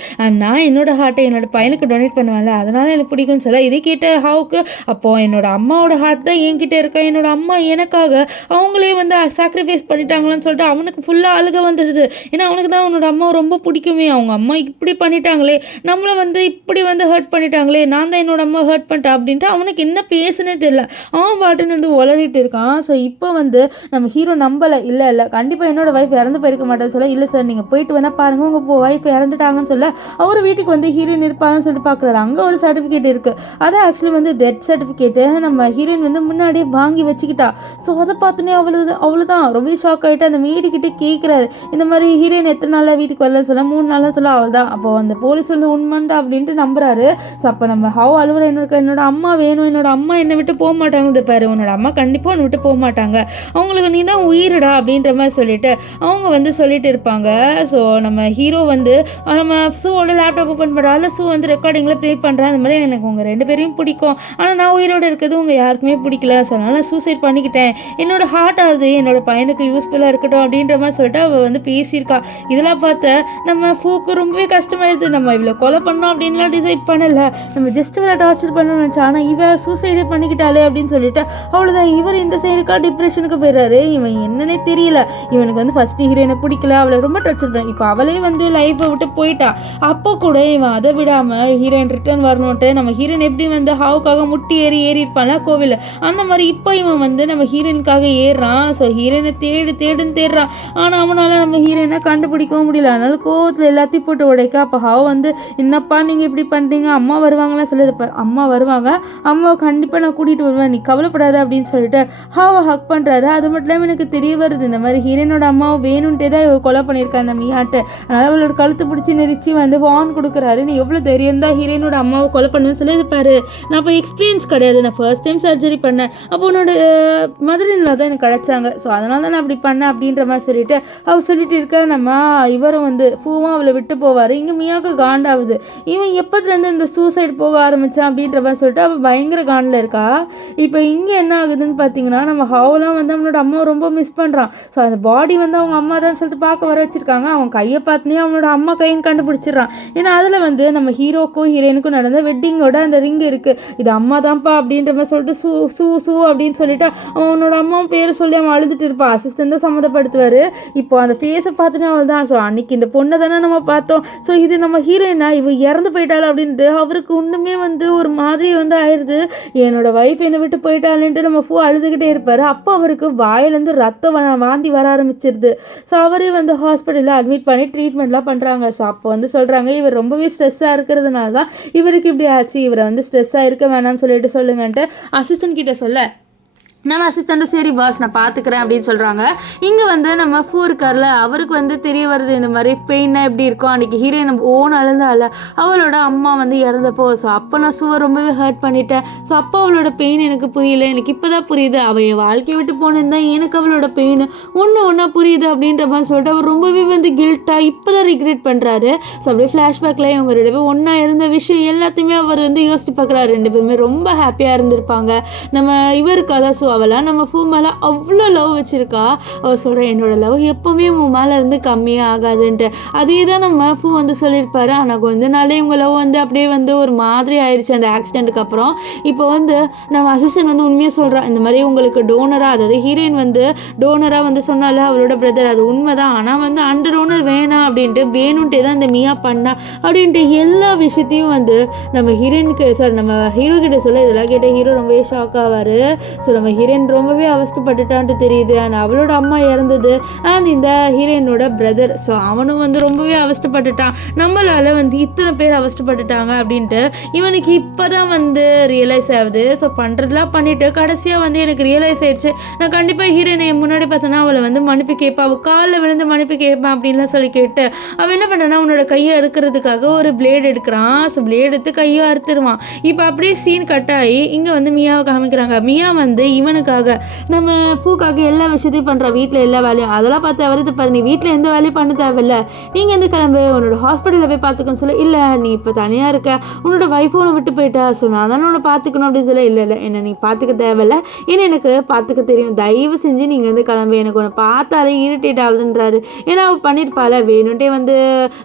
நான் என்னோட ஹார்ட்டை என்னோட பையனுக்கு டொனேட் பண்ணுவேன்ல, அதனால எனக்கு பிடிக்கும்னு சொல்ல இதை கேட்ட ஹாவுக்கு அப்போது என்னோட அம்மாவோட ஹார்ட் தான் என்கிட்ட இருக்கா, என்னோட அம்மா எனக்காக அவங்களே வந்து சாக்ரிஃபைஸ் பண்ணிட்டாங்களான்னு சொல்லிட்டு அவனுக்கு ஃபுல்லாக அழுக வந்துடுது. ஏன்னா அவனுக்கு தான் அவனோட அம்மா ரொம்ப பிடிக்குமே, அவங்க அம்மா இப்படி பண்ணிட்டாங்களே, நம்மளை வந்து இப்படி வந்து ஹர்ட் பண்ணிட்டாங்களே, நான் தான் என்னோட அம்மா ஹர்ட் பண்ணிட்டேன் அப்படின்ட்டு அவனுக்கு என்ன பேசுனே தெரியல. அவன் பாட்டுன்னு வந்து உளறிட்டு இருக்கான். ஸோ இப்போ வந்து நம்ம ஹீரோ நம்பலை, இல்லை கண்டிப்பாக என்னோட ஒய்ஃப் இறந்து போயிருக்க மாட்டேன்னு சொல்ல, இல்லை சார் நீங்கள் போயிட்டு வேணால் பாருங்கள் உங்கள் ஒய்ஃப் இறந்துட்டாங்கன்னு சொல்ல அவர் வீட்டுக்கு வந்து ஹீரோயின் இருப்பாங்கன்னு சொல்லிட்டு பார்க்குறாரு. அங்கே ஒரு சர்டிஃபிகேட் இருக்குது, அது ஆக்சுவலி வந்து டெத் சர்டிஃபிகேட்டு நம்ம ஹீரோயின் வந்து முன்னாடியே வாங்கி வச்சுக்கிட்டா. ஸோ அதை பார்த்தோன்னே அவ்வளோதான் ரொம்ப ஷாக் ஆகிட்டு அந்த வீட்டுக்கிட்டே கேட்குறாரு, இந்த மாதிரி ஹீரோயின் எத்தனை நாளாக வீட்டுக்கு வரலன்னு சொல்ல 3 நாளாக சொல்ல அவ்வளோதான். அப்போ அந்த போலீஸ் வந்து உண்மைண்டா அப்படின்ட்டு நம்புறாரு. ஸோ அப்போ நம்ம ஹவ் அழுவுற என்னோட அம்மா வேணும், என்னோட அம்மா என்னை விட்டு போக மாட்டாங்க பாரு, உன்னோட அம்மா கண்டிப்பாக உன்னை விட்டு போக மாட்டாங்க, அவங்களுக்கு நீ தான் உயிரிடா அப்படின்ற மாதிரி சொல்லிட்டு அவங்க வந்து சொல்லிட்டு இருப்பாங்க. ஸோ நம்ம ஹீரோ வந்து நம்ம சூவோட லேப்டாப் ஓப்பன் பண்ணுறாள், சூ வந்து ரெக்கார்டிங்கில் ப்ளே பண்ணுறேன், அந்த மாதிரி எனக்கு உங்கள் 2 பேரையும் பிடிக்கும், ஆனால் நான் உயிரோடு இருக்கிறது உங்கள் யாருக்குமே பிடிக்கல, ஸோ அதனால் நான் சூசைட் பண்ணிக்கிட்டேன், என்னோட ஹார்ட் ஆகுது என்னோட பையனுக்கு யூஸ்ஃபுல்லாக இருக்கட்டும் அப்படின்ற மாதிரி சொல்லிட்டு அவள் வந்து பேசியிருக்கா. இதெல்லாம் பார்த்த நம்ம ஃபூக்கு ரொம்பவே கஷ்டமாயிடுது. நம்ம இவ்வளோ கொலை பண்ணோம் அப்படின்லாம் டிசைட் பண்ணலை, நம்ம ஜஸ்ட் இவ்வளோ டார்ச்சர் பண்ணணும்னு நினச்சா, ஆனால் இவன் சூசைடே பண்ணிக்கிட்டாலே அப்படின்னு சொல்லிட்டு அவ்வளோதான். இவர் இந்த சைடுக்கா டிப்ரெஷனுக்கு போயிடுறாரு. இவன் என்னன்னே தெரியல, இவனுக்கு வந்து ஃபஸ்ட்டு ஹீரோயினை பிடிக்கல, அவளை ரொம்ப டார்ச்சர் பண்ண, இப்போ அவளே வந்து லைஃப்பை விட்டு போயிட்டா. அப்போ கூட இவன் அதை விடாமல் ஹீரோயின் ரிட்டர்ன் வரணுன்ட்டு நம்ம ஹீரோயின் எப்படி வந்து ஹாவுக்காக முட்டி ஏறி இருப்பான்ல கோவில், அந்த மாதிரி இப்போ இவன் வந்து நம்ம ஹீரோயினுக்காக ஏறுறான். ஸோ ஹீரோயினை தேடுன்னு தேடுறான், ஆனால் அவனால் நம்ம ஹீரோயினை கண்டுபிடிக்கவும் முடியல. அதனால கோவத்தில் எல்லாத்தையும் போட்டு உடைக்க அப்போ ஹாவ் வந்து என்னப்பா நீங்கள் இப்படி பண்ணுறீங்க, அம்மா வருவாங்களாம் சொல்லியிருப்ப, அம்மா வருவாங்க, அம்மாவை கண்டிப்பாக நான் கூட்டிகிட்டு வருவேன், நீ கவலைப்படாத அப்படின்னு சொல்லிட்டு ஹாவை ஹக் பண்ணுறாரு. அது மட்டும் இல்லாமல் எனக்கு தெரிய வருது இந்த மாதிரி ஹீரோயினோட அம்மாவை வேணும்ட்டே தான் இவ கொலை பண்ணியிருக்கா அந்த மியாட்டு. அதனால் அவளோட கழுத்து பிடிச்சி நெரிச்சு வந்து வான் கொடுக்குறாரு, நீ எவ்வளோ தைரியம் தான் ஹீரோயினோட அம்மாவை கொலை பண்ணுவேன்னு சொல்லி இருப்பாரு. நான் இப்போ எக்ஸ்பீரியன்ஸ் கிடையாது, நான் ஃபர்ஸ்ட் டைம் சர்ஜரி பண்ணேன், அப்போ உன்னோட மதுரையில் தான் எனக்கு கிடச்சாங்க, ஸோ அதனால தான் நான் அப்படி பண்ணேன் அப்படின்ற மாதிரி சொல்லிட்டு அவள் சொல்லிட்டு இருக்க. நம்ம இவரும் வந்து பூவும் அவளை விட்டு போவார். இங்கே மியாவுக்கு காண்டாகுது, இவன் எப்போதுலேருந்து இந்த சூசைட் போக ஆரம்பித்தான் அப்படின்ற மாதிரி சொல்லிட்டு அவள் பயங்கர காண்டில் இருக்கா. இப்போ இங்கே என்ன ஆகுதுன்னு பார்த்தீங்கன்னா நம்ம ஹாவெலாம் வந்து அவனோட அம்மாவை ரொம்ப மிஸ் பண்ணுறான். ஸோ அந்த பாடி வந்து அவங்க அம்மா தான் சொல்லிட்டு பார்க்க வர வச்சுருக்காங்க. அவன் கையை பார்த்துனே அவனோட அம்மா கைன்னு கண்டுபிடிச்சிடறான். ஏன்னா அதில் வந்து நம்ம ஹீரோக்கும் ஹீரோயினுக்கும் நடந்த வெட்டிங்கோட அந்த ரிங் இருக்குது, இது அம்மா தான்ப்பா அப்படின்ற மாதிரி சொல்லிட்டு சூ அப்படின்னு சொல்லிட்டு அவனோட அம்மாவும் பேரை சொல்லி அவன் அழுதுட்டு இருப்பான். அசிஸ்டன்ட் தான் சம்மந்தப்படுத்துவார். இப்போ அந்த ஃபேஸை பார்த்துனே அவள் தான், ஸோ அன்னைக்கு இந்த பொண்ணை தானே நம்ம பார்த்தோம், ஸோ இது நம்ம ஹீரோயினா இவ இறந்து போயிட்டாள் அப்படின்ட்டு அவருக்கு ஒன்றுமே வந்து ஒரு மாதிரி வந்து ஆயிடுது. என்னோட ஒய்ஃப் என்னை விட்டு போயிட்டாளுன்ட்டு நம்ம அழுதுகிட்டே இருப்பார். அப்போ அவருக்கு வாயிலேருந்து ரத்தம் வாந்தி வர ஆரம்பிச்சிருது. ஸோ அவரே வந்து ஹாஸ்பிட்டலில் அட்மிட் பண்ணி ட்ரீட்மெண்ட்லாம் பண்ணுறாங்க. ஸோ அப்போ வந்து சொல்கிறாங்க இவர் ரொம்பவே ஸ்ட்ரெஸ்ஸாக இருக்கிறதுனால தான் இவருக்கு இப்படி ஆச்சு, இவரை வந்து ஸ்ட்ரெஸ்ஸாக இருக்க வேணாம்னு சொல்லிட்டு சொல்லுங்கன்ட்டு அசிஸ்டன்ட் கிட்ட சொல்ல நம்ம அசிஸ்டண்ட்டு சரி பாஸ் நான் பார்த்துக்கிறேன் அப்படின்னு சொல்கிறாங்க. இங்கே வந்து நம்ம இருக்கார்ல அவருக்கு வந்து தெரிய வருது இந்த மாதிரி பெயின்னா எப்படி இருக்கும், அன்றைக்கி ஹீரோயின் ஓன் அழுந்தால அவளோட அம்மா வந்து இறந்தப்போ. ஸோ அப்போ நான் ரொம்பவே ஹர்ட் பண்ணிட்டேன். ஸோ அப்போ அவளோட பெயின் எனக்கு புரியல, எனக்கு இப்போ தான் புரியுது, அவள் என் வாழ்க்கையை விட்டு போனது தான் எனக்கு அவளோட பெயின் ஒன்றா புரியுது அப்படின்ற மாதிரி சொல்லிட்டு அவர் ரொம்பவே வந்து கில்ட்டாக இப்போ தான் ரிக்ரெட் பண்ணுறாரு. ஸோ அப்படியே ஃப்ளாஷ்பேக்கில் இவங்க 2 பேரும் ஒன்றா இருந்த விஷயம் எல்லாத்தையுமே அவர் வந்து யோசிச்சு பார்க்குறாரு. 2 பேருமே ரொம்ப ஹாப்பியாக இருந்திருப்பாங்க. நம்ம இவருக்கால ஸோ அவளாம் நம்ம பூ மேலே அவ்வளோ லவ் வச்சுருக்கா. அவள் சொல்கிற என்னோட லவ் எப்போவுமே உன் மேலே இருந்து கம்மியாக ஆகாதுன்ட்டு. அதே தான் நம்ம பூ வந்து சொல்லியிருப்பாரு. ஆனால் கொஞ்ச நாளே இவங்க லவ் வந்து அப்படியே வந்து ஒரு மாதிரி ஆயிடுச்சு அந்த ஆக்சிடென்ட்டுக்கு அப்புறம். இப்போ வந்து நம்ம அசிஸ்டன்ட் வந்து உண்மையாக சொல்கிறான், இந்த மாதிரி உங்களுக்கு டோனராக, அதாவது ஹீரோயின் வந்து டோனராக வந்து சொன்னால அவளோட பிரதர், அது உண்மை தான், ஆனால் வந்து அண்டர் டோனர் வேணாம் அப்படின்ட்டு வேணுன்ட்டே தான் இந்த மியா பண்ணா அப்படின்ட்டு எல்லா விஷயத்தையும் வந்து நம்ம ஹீரோயினுக்கு நம்ம ஹீரோ கிட்ட சொல்ல இதெல்லாம் கேட்ட ஹீரோ ரொம்பவே ஷாக் ஆவார். ஸோ நம்ம ஹீரோயின் ரொம்பவே அவஸ்தப்பட்டுட்டான்ட்டு தெரியுது. அண்ட் அவளோட அம்மா இறந்தது அண்ட் இந்த ஹீரோயினோட பிரதர், ஸோ அவனும் வந்து ரொம்பவே அவஸ்தப்பட்டுட்டான், நம்மளால் வந்து இத்தனை பேர் அவஸ்தப்பட்டுட்டாங்க அப்படின்ட்டு இவனுக்கு இப்போ தான் வந்து ரியலைஸ் ஆகுது. ஸோ பண்ணுறதுலாம் பண்ணிவிட்டு கடைசியாக வந்து எனக்கு ரியலைஸ் ஆயிடுச்சு, நான் கண்டிப்பாக ஹீரோயினை முன்னாடி பார்த்தேன்னா அவளை வந்து மன்னிப்பு கேட்பேன், அவள் காலில் விழுந்து மன்னிப்பு கேட்பேன் அப்படின்லாம் சொல்லி கேட்டு அவன் என்ன பண்ணான்னா அவனோட கையை எடுக்கிறதுக்காக ஒரு பிளேடு எடுக்கிறான். ஸோ பிளேடு எடுத்து கையை அறுத்துருவான். இப்போ அப்படியே சீன் கட் ஆகி இங்கே வந்து மியாவை காமிக்கிறாங்க. மியா வந்து இவன் இவனுக்காக நம்ம பூக்காக எல்லா விஷயத்தையும் பண்ணுறா, வீட்டில் எல்லா வேலையும். அதெல்லாம் பார்த்து வருது பாரு, நீ வீட்டில் எந்த வேலையும் பண்ண தேவையில்ல, நீங்கள் எந்த கிளம்பு உன்னோட ஹாஸ்பிட்டலில் போய் பார்த்துக்கன்னு சொல்ல, இல்லை நீ இப்போ தனியாக இருக்க, உன்னோட வைஃபை உன்னை விட்டு போயிட்டா, ஸோ நான் தானே உன்னை பார்த்துக்கணும் அப்படின்னு சொல்ல, இல்லை என்னை நீ பார்த்துக்க தேவையில்ல, ஏன்னா எனக்கு பார்த்துக்க தெரியும், தயவு செஞ்சு நீங்கள் வந்து கிளம்பு, எனக்கு உன்னை பார்த்தாலே இரிட்டேட் ஆகுதுன்றாரு. ஏன்னா அவள் பண்ணியிருப்பாள் வேணுன்ட்டே வந்து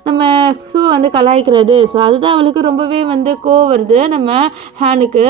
நம்ம ஷூவை வந்து கலாய்க்கிறது. ஸோ அதுதான் அவளுக்கு ரொம்பவே வந்து கோவம் வருது நம்ம ஹேனுக்கு.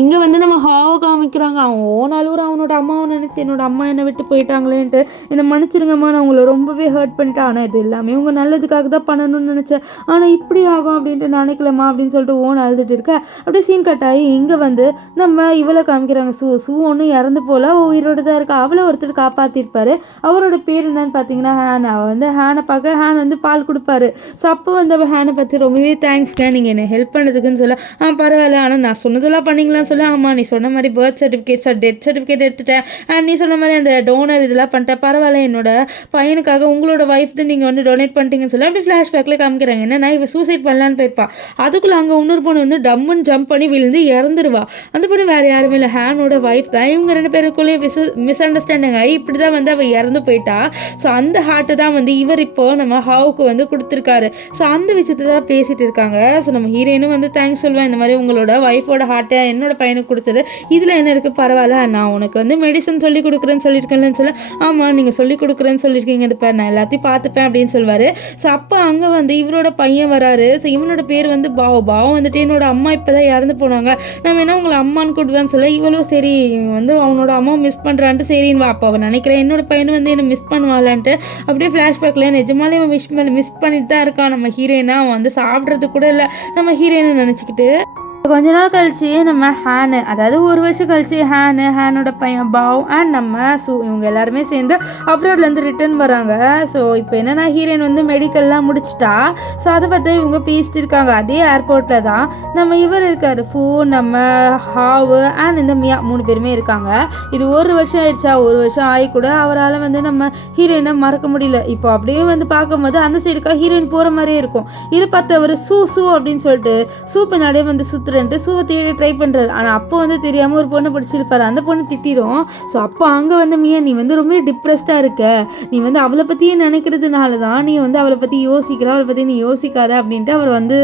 இங்கே வந்து நம்ம ஹாவை காமிக்கிறாங்க, அவன் ஓனாலும் அவனோட அம்மாவை நினச்சி என்னோட அம்மா என்னை விட்டு போயிட்டாங்களேன்ட்டு என்னை மன்னிச்சிருங்கம்மா, நான் உங்களை ரொம்பவே ஹர்ட் பண்ணிட்டேன், ஆனால் இது எல்லாமே உங்கள் நல்லதுக்காக தான் பண்ணணும்னு நினச்சேன், ஆனால் இப்படி ஆகும் அப்படின்ட்டு நினைக்கலம்மா அப்படின்னு சொல்லிட்டு ஓன் அழுதுட்டு இருக்க. அப்படியே சீன் கட் ஆகி இங்கே வந்து நம்ம இவளை காமிக்கிறாங்க. ஷூ ஒன்றும் இறந்து போல, உயிரோடு தான் இருக்கா. அவளை ஒருத்தர் காப்பாற்றிருப்பாரு. அவரோட பேர் என்னன்னு பார்த்தீங்கன்னா ஹேன். அவள் வந்து ஹேனை பார்க்க ஹேன் வந்து பால் கொடுப்பாரு. ஸோ அப்போ வந்து அவள் ஹேனை பார்த்து ரொம்பவே தேங்க்ஸ்ங்க, நீங்கள் என்னை ஹெல்ப் பண்ணதுக்குன்னு சொல்ல, பரவாயில்ல, ஆனால் நான் சொன்னதெல்லாம் பண்ணிங்களான்னு சொல்ல, ஆமாம் நீ சொன்ன மாதிரி பர்த் சர்டிஃபிகேட் டெத் சர்டிஃபிகேட் எடுத்துட்டேன், நீ சொன்ன மாதிரி அந்த டோனர் இதெல்லாம் பண்ணிட்டேன், பரவாயில்ல, என்னோட பையனுக்காக உங்களோட ஒய்ஃப் தான் நீங்கள் வந்து டொனேட் பண்ணிட்டீங்கன்னு சொல்லி அப்படி ஃப்ளாஷ்பேக்கில் காமிக்கிறாங்க. என்னன்னா இவ சூசைட் பண்ணலான்னு போயிருப்பா, அதுக்குள்ளே அங்கே இன்னொரு பொண்ணு வந்து டம்முன்னு ஜம்ப் பண்ணி விழுந்து இறந்துருவா. அந்த பொண்ணு வேறு யாருமே இல்லை, ஹேனோட ஒய்ஃப் தான். இவங்க ரெண்டு பேருக்குள்ளேயும் மிஸ் அண்டர்ஸ்டாண்டிங் ஆகி இப்படி தான் வந்து அவள் இறந்து போயிட்டா. ஸோ அந்த ஹார்ட்டை தான் வந்து இவர் இப்போ நம்ம ஹாவுக்கு வந்து கொடுத்துருக்காரு. ஸோ அந்த விஷயத்தை தான் பேசிகிட்டு இருக்காங்க. ஸோ நம்ம ஹீரோயினும் வந்து தேங்க்ஸ் சொல்லுவேன், இந்த மாதிரி உங்களோட ஒய்ஃபோட ஹார்ட்டை என்னோட பையனுக்கு கொடுத்தது, இதில் என்ன இருக்குது, பரவாயில்ல, நான் உனக்கு வந்து மெடிசன் சொல்லி கொடுக்குறேன்னு சொல்லியிருக்கேன்னு சொல்ல, ஆமாம் நீங்கள் சொல்லி கொடுக்குறேன்னு சொல்லியிருக்கீங்க, இது பேர் நான் எல்லாத்தையும் பார்த்துப்பேன் அப்படின்னு சொல்லுவார். ஸோ அப்போ அங்கே வந்து இவரோட பையன் வராரு. ஸோ இவனோட பேர் வந்து பாவம் வந்துட்டு என்னோட அம்மா இப்போ தான் இறந்து போனாங்க, நம்ம என்ன உங்களை அம்மான்னு கூடுவேன்னு சொல்ல, இவளும் சரி வந்து அவனோட அம்மா மிஸ் பண்ணுறான்ட்டு சரின்னு வா, அப்போ அவன் நினைக்கிறேன் என்னோட பையனும் வந்து என்னை மிஸ் பண்ணுவாளான்ட்டு அப்படியே ஃப்ளாஷ்பேக்கில் நிஜமாலே அவன் மிஸ் பண்ணிட்டு தான் இருக்கான். நம்ம ஹீரோயினா அவன் வந்து சாப்பிட்றது கூட இல்லை நம்ம ஹீரோயினை நினச்சிக்கிட்டு. கொஞ்ச நாள் கழிச்சு நம்ம ஹேனு, அதாவது ஒரு வருஷம் கழிச்சு ஹேனோட பையன் பாவ் அண்ட் நம்ம இவங்க எல்லாருமே சேர்ந்து அப்ராட்லேருந்து ரிட்டர்ன் வராங்க. ஸோ இப்போ என்னென்னா ஹீரோயின் வந்து மெடிக்கல்லாம் முடிச்சிட்டா. ஸோ அதை பற்றி இவங்க பேசிட்டு இருக்காங்க. அதே ஏர்போர்ட்டில் தான் நம்ம இவர் இருக்கார், நம்ம ஹாவு அண்ட் இந்த மியா 3 பேருமே இருக்காங்க. இது ஒரு வருஷம் ஆயிடுச்சா, ஒரு வருஷம் ஆகி கூட அவரால் வந்து நம்ம ஹீரோயினை மறக்க முடியல. இப்போ அப்படியே வந்து பார்க்கும்போது அந்த சைடுக்காக ஹீரோயின் போகிற மாதிரியே இருக்கும். இது பார்த்து அவர் சூ அப்படின்னு சொல்லிட்டு பின்னாடியே வந்து சூவை தேடி ட்ரை பண்ணுறாரு. ஆனால் அப்போ வந்து தெரியாமல் ஒரு பொண்ணை பிடிச்சிருப்பாரு, அந்த பொண்ணு திட்டிடும். ஸோ அப்போ அங்கே வந்து மியா நீ வந்து ரொம்ப டிப்ரெஸ்டாக இருக்க, நீ வந்து அவளை பற்றியே நினைக்கிறதுனால தான் நீ வந்து அவளை பற்றி யோசிக்கிற, அவளை பற்றி நீ யோசிக்காத அப்படின்ட்டு அவர் வந்து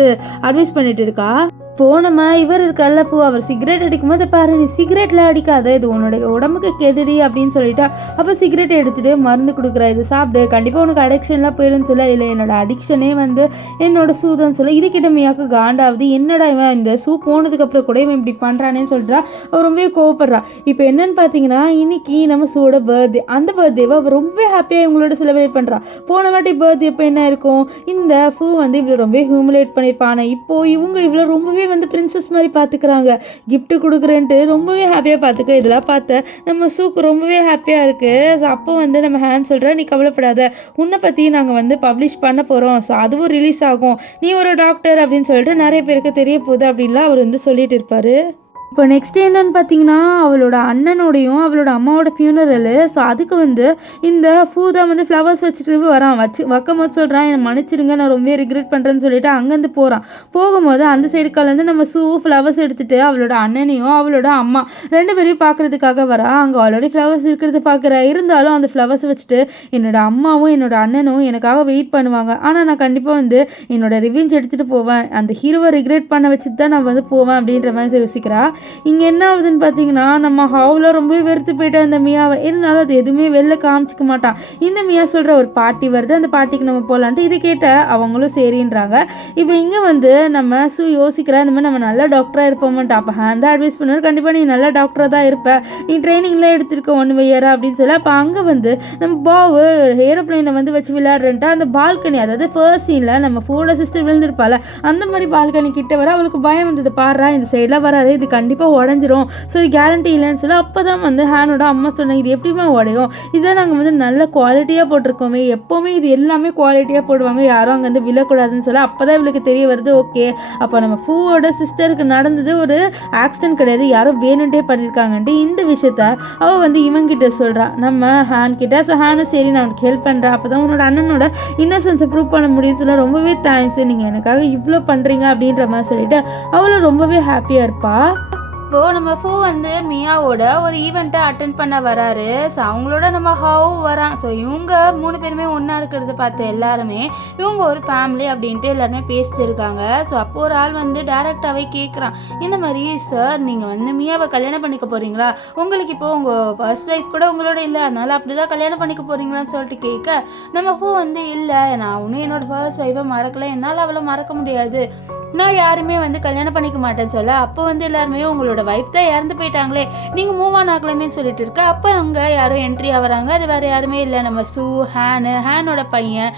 அட்வைஸ் பண்ணிட்டு இருக்கா. போனோமா இவர் இருக்கல்ல அவர் சிகரெட் அடிக்கும் போது பாரு, நீ சிகரெட்ல அடிக்காத, இது உன்னோட உடம்புக்கு கெதுடி அப்படின்னு சொல்லிட்டா. அப்போ சிகரெட் எடுத்துட்டு மருந்து கொடுக்குறா, இது சாப்பிடு, கண்டிப்பாக உனக்கு அடிக்ஷன்லாம் போயிடும்னு சொல்ல, இல்லை என்னோட அடிக்ஷனே வந்து என்னோட சூதன்னு சொல்ல. இதுக்கிட்ட மியாவுக்கு காண்டாவது, என்னடா இவன் இந்த போனதுக்கப்புறம் கூட இவன் இப்படி பண்ணுறானேன்னு சொல்லிட்டா. அவர் ரொம்பவே கோவப்படுறா. இப்போ என்னன்னு பார்த்தீங்கன்னா இன்னைக்கு நம்ம சூட பர்த்டே, அந்த பர்த்டேவை அவர் ரொம்ப ஹாப்பியாக இவங்களோட செலிப்ரேட் பண்ணுறா. போன வாட்டி பர்த்டே இப்போ என்ன இருக்கும், இந்த வந்து இவ்வளோ ரொம்ப ஹியூமிலேட் பண்ணியிருப்பான், இப்போ இவங்க இவ்வளோ ரொம்பவே வந்து பிரின்சஸ் மாதிரி பார்த்துக்கிறாங்க, கிஃப்ட் கொடுக்குறேன்ட்டு ரொம்பவே ஹாப்பியாக பார்த்துக்க. இதெல்லாம் பார்த்த நம்ம சூக்கு ரொம்பவே ஹாப்பியாக இருக்குது. அப்போ வந்து நம்ம ஹேண்ட் சொல்கிறா, நீ கவலைப்படாத, உன்னை பற்றி நாங்கள் வந்து பப்ளிஷ் பண்ண போகிறோம், ஸோ அதுவும் ரிலீஸ் ஆகும், நீ ஒரு டாக்டர் அப்படின்னு சொல்லிட்டு நிறைய பேருக்கு தெரிய போகுது அப்படின்லாம் அவர் வந்து சொல்லிட்டு இருப்பார். இப்போ நெக்ஸ்ட் என்னன்னு பார்த்தீங்கன்னா அவளோட அண்ணனோடையும் அவளோட அம்மாவோட ஃபியூனரலு. ஸோ அதுக்கு வந்து இந்த தான் வந்து ஃப்ளவர்ஸ் வச்சுட்டு வரான். வைக்கும் போது சொல்கிறான், என்னை மன்னிச்சிருங்க, நான் ரொம்ப ரிக்ரெட் பண்ணுறேன்னு சொல்லிட்டு அங்கேருந்து போகிறான். போகும்போது அந்த சைடுக்காலேருந்து நம்ம ஃப்ளவர்ஸ் எடுத்துகிட்டு அவளோட அண்ணனையும் அவளோட அம்மா 2 பேரையும் பார்க்குறதுக்காக வரா. அங்கே ஆல்ரெடி ஃப்ளவர்ஸ் இருக்கிறத பார்க்குற, இருந்தாலும் அந்த ஃப்ளவர்ஸ் வச்சுட்டு என்னோட அம்மாவும் என்னோட அண்ணனும் எனக்காக வெயிட் பண்ணுவாங்க, ஆனால் நான் கண்டிப்பாக வந்து என்னோட ரிவெஞ்ச் எடுத்துகிட்டு போவேன், அந்த ஹீரோவை ரிக்ரெட் பண்ண வச்சுட்டு தான் நான் வந்து போவேன் அப்படின்ற மாதிரி யோசிக்கிறா. இங்கே என்ன ஆகுதுன்னு பார்த்தீங்கன்னா நம்ம ஹாவில் ரொம்பவே வெறுத்து போயிட்டா இந்த மியாவை. இருந்தாலும் அது எதுவுமே வெளில காமிச்சிக்க மாட்டான். இந்த மியா சொல்கிற ஒரு பார்ட்டி வருது, அந்த பார்ட்டிக்கு நம்ம போகலான்ட்டு இது கேட்ட அவங்களும் சரின்றாங்க. இப்போ இங்கே வந்து நம்ம யோசிக்கிறா, இந்த மாதிரி நம்ம நல்ல டாக்டராக இருப்போம்ட்டு. அப்போ தான் அட்வைஸ் பண்ணுவார், கண்டிப்பாக நீ நல்ல டாக்டராக தான் இருப்ப, நீ ட்ரைனிங்லாம் எடுத்திருக்க 1 இயரா அப்படின்னு சொல்லி. அப்போ அங்கே வந்து நம்ம பாவு ஏரோப்ளைனை வந்து வச்சு விளையாடுறேன்ட்டு அந்த பால்கனி, அதாவது ஃபர்ஸ்ட் சீனில் நம்ம சிஸ்டர் விழுந்திருப்பாள், அந்த மாதிரி பால்கனி கிட்ட வர அவளுக்கு பயம் வந்தது. பாடுறா இந்த சைடெலாம் வராது, இது கண்டிப்பாக உடஞ்சிரும், ஸோ இது கேரண்டி இல்லைன்னு சொல்லி. அப்போ தான் வந்து ஹேனோட அம்மா சொன்னாங்க, இது எப்படியுமே உடையும், இதான் நாங்கள் வந்து நல்ல குவாலிட்டியாக போட்டிருக்கோமே, எப்போவுமே இது எல்லாமே குவாலிட்டியாக போடுவாங்க, யாரும் அங்கே வந்து விழக்கூடாதுன்னு சொல்லி. அப்போ தான் இவளுக்கு தெரிய வருது, ஓகே அப்போ நம்ம பூவோட சிஸ்டருக்கு நடந்தது ஒரு ஆக்சிடென்ட் கிடையாது, யாரும் வேணுன்ட்டே பண்ணியிருக்காங்கன்ட்டு. இந்த விஷயத்த அவள் வந்து இவங்கிட்ட சொல்கிறான், நம்ம ஹேன் கிட்ட. ஸோ ஹேனும் சரி நான் உனக்கு ஹெல்ப் பண்ணுறேன், அப்போ தான் உன்னோட அண்ணனோட இன்னசென்ஸை ப்ரூவ் பண்ண முடியும்னு சொல்ல. ரொம்பவே தேங்க்ஸ், நீங்கள் எனக்காக இவ்வளோ பண்ணுறீங்க அப்படின்ற மாதிரி சொல்லிட்டு அவளும் ரொம்பவே ஹாப்பியாக இருப்பா. இப்போ நம்ம ஃபூ வந்து மியாவோட ஒரு ஈவெண்ட்டை அட்டென்ட் பண்ண வராரு. ஸோ அவங்களோட நம்ம ஹாவும் வரான். ஸோ இவங்க 3 பேருமே ஒன்றா இருக்கிறத பார்த்து எல்லாருமே இவங்க ஒரு ஃபேமிலி அப்படின்ட்டு எல்லாருமே பேசிட்டு இருக்காங்க. ஸோ அப்போ ஒரு ஆள் வந்து டேரெக்டாகவே கேட்குறான், இந்த மாதிரி சார் நீங்கள் வந்து மியாவை கல்யாணம் பண்ணிக்க போகிறீங்களா? உங்களுக்கு இப்போ உங்கள் ஃபர்ஸ்ட் ஒய்ஃப் கூட உங்களோட இல்லை, அதனால் அப்படி தான் கல்யாணம் பண்ணிக்க போகிறீங்களான்னு சொல்லிட்டு கேட்க, நம்ம ஃபூ வந்து இல்லை, நான் இன்னும் என்னோடய ஃபர்ஸ்ட் ஒய்ஃபை மறக்கலை, என்னால் அவளை மறக்க முடியாது, நான் யாருமே வந்து கல்யாணம் பண்ணிக்க மாட்டேன்னு சொல்ல, அப்போ வந்து எல்லாருமே உங்களோட வைஃப் தான் இறந்து போயிட்டாங்களே, நீங்கள் மூவ் ஆன் ஆகலாமே சொல்லிட்டு இருக்க. அப்போ அங்கே யாரும் என்ட்ரி ஆகிறாங்க. அது வேறு யாருமே இல்லை, நம்ம சூ, ஹேனோட பையன்,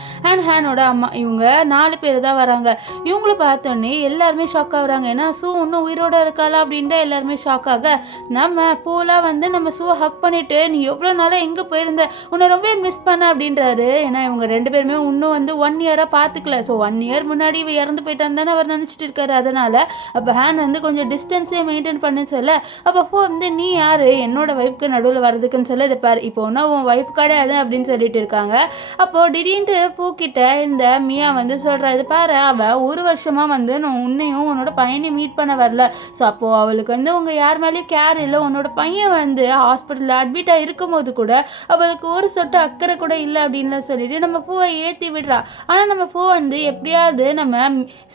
ஹேனோட அம்மா, இவங்க 4 பேர் தான் வராங்க. இவங்கள பார்த்தோன்னே எல்லாருமே ஷாக் ஆகுறாங்க. ஏன்னா சூ இன்னும் உயிரோடு இருக்காளா அப்படின்ட்டு எல்லாருமே ஷாக் ஆக, நம்ம பூலாம் வந்து நம்ம சூவை ஹக் பண்ணிவிட்டு, நீ எவ்வளோ நாளாக எங்கே போயிருந்த, உன்னை ரொம்ப மிஸ் பண்ண அப்படின்றாரு. ஏன்னா இவங்க 2 பேருமே இன்னும் வந்து 1 இயராக பார்த்துக்கல. ஸோ 1 இயர் முன்னாடி இவ இறந்து போயிட்டான்னு தானே அவர் நினச்சிட்டு இருக்காரு. அதனால் அப்போ ஹேன் வந்து கொஞ்சம் டிஸ்டன்ஸே மெயின்டைன் பண்ணுன்னு சொல்ல, அப்போ வந்து நீ யார் என்னோட ஒய்ஃப்க்கு நடுவில் வர்றதுக்குன்னு சொல்ல, இதை பாரு இப்போ ஒன்றா உன் ஒய்ஃப் கிடையாது அப்படின்னு சொல்லிட்டு இருக்காங்க. அப்போது திடீர்னு பூக்கிட்ட இந்த மியா வந்து சொல்கிறா, இது பாரு அவள் 1 வருஷமாக வந்து நான் உன்னையும் உன்னோட பையனையும் மீட் பண்ண வரல. ஸோ அப்போது அவளுக்கு வந்து உங்கள் யார் மேலேயும் கேர் இல்லை, உன்னோட பையன் வந்து ஹாஸ்பிட்டலில் அட்மிட்டாக இருக்கும்போது கூட அவளுக்கு ஒரு சொட்டு அக்கறை கூட இல்லை அப்படின்னு சொல்லிட்டு நம்ம பூவை ஏற்றி விடுறா. ஆனால் நம்ம பூ வந்து எப்படியாவது நம்ம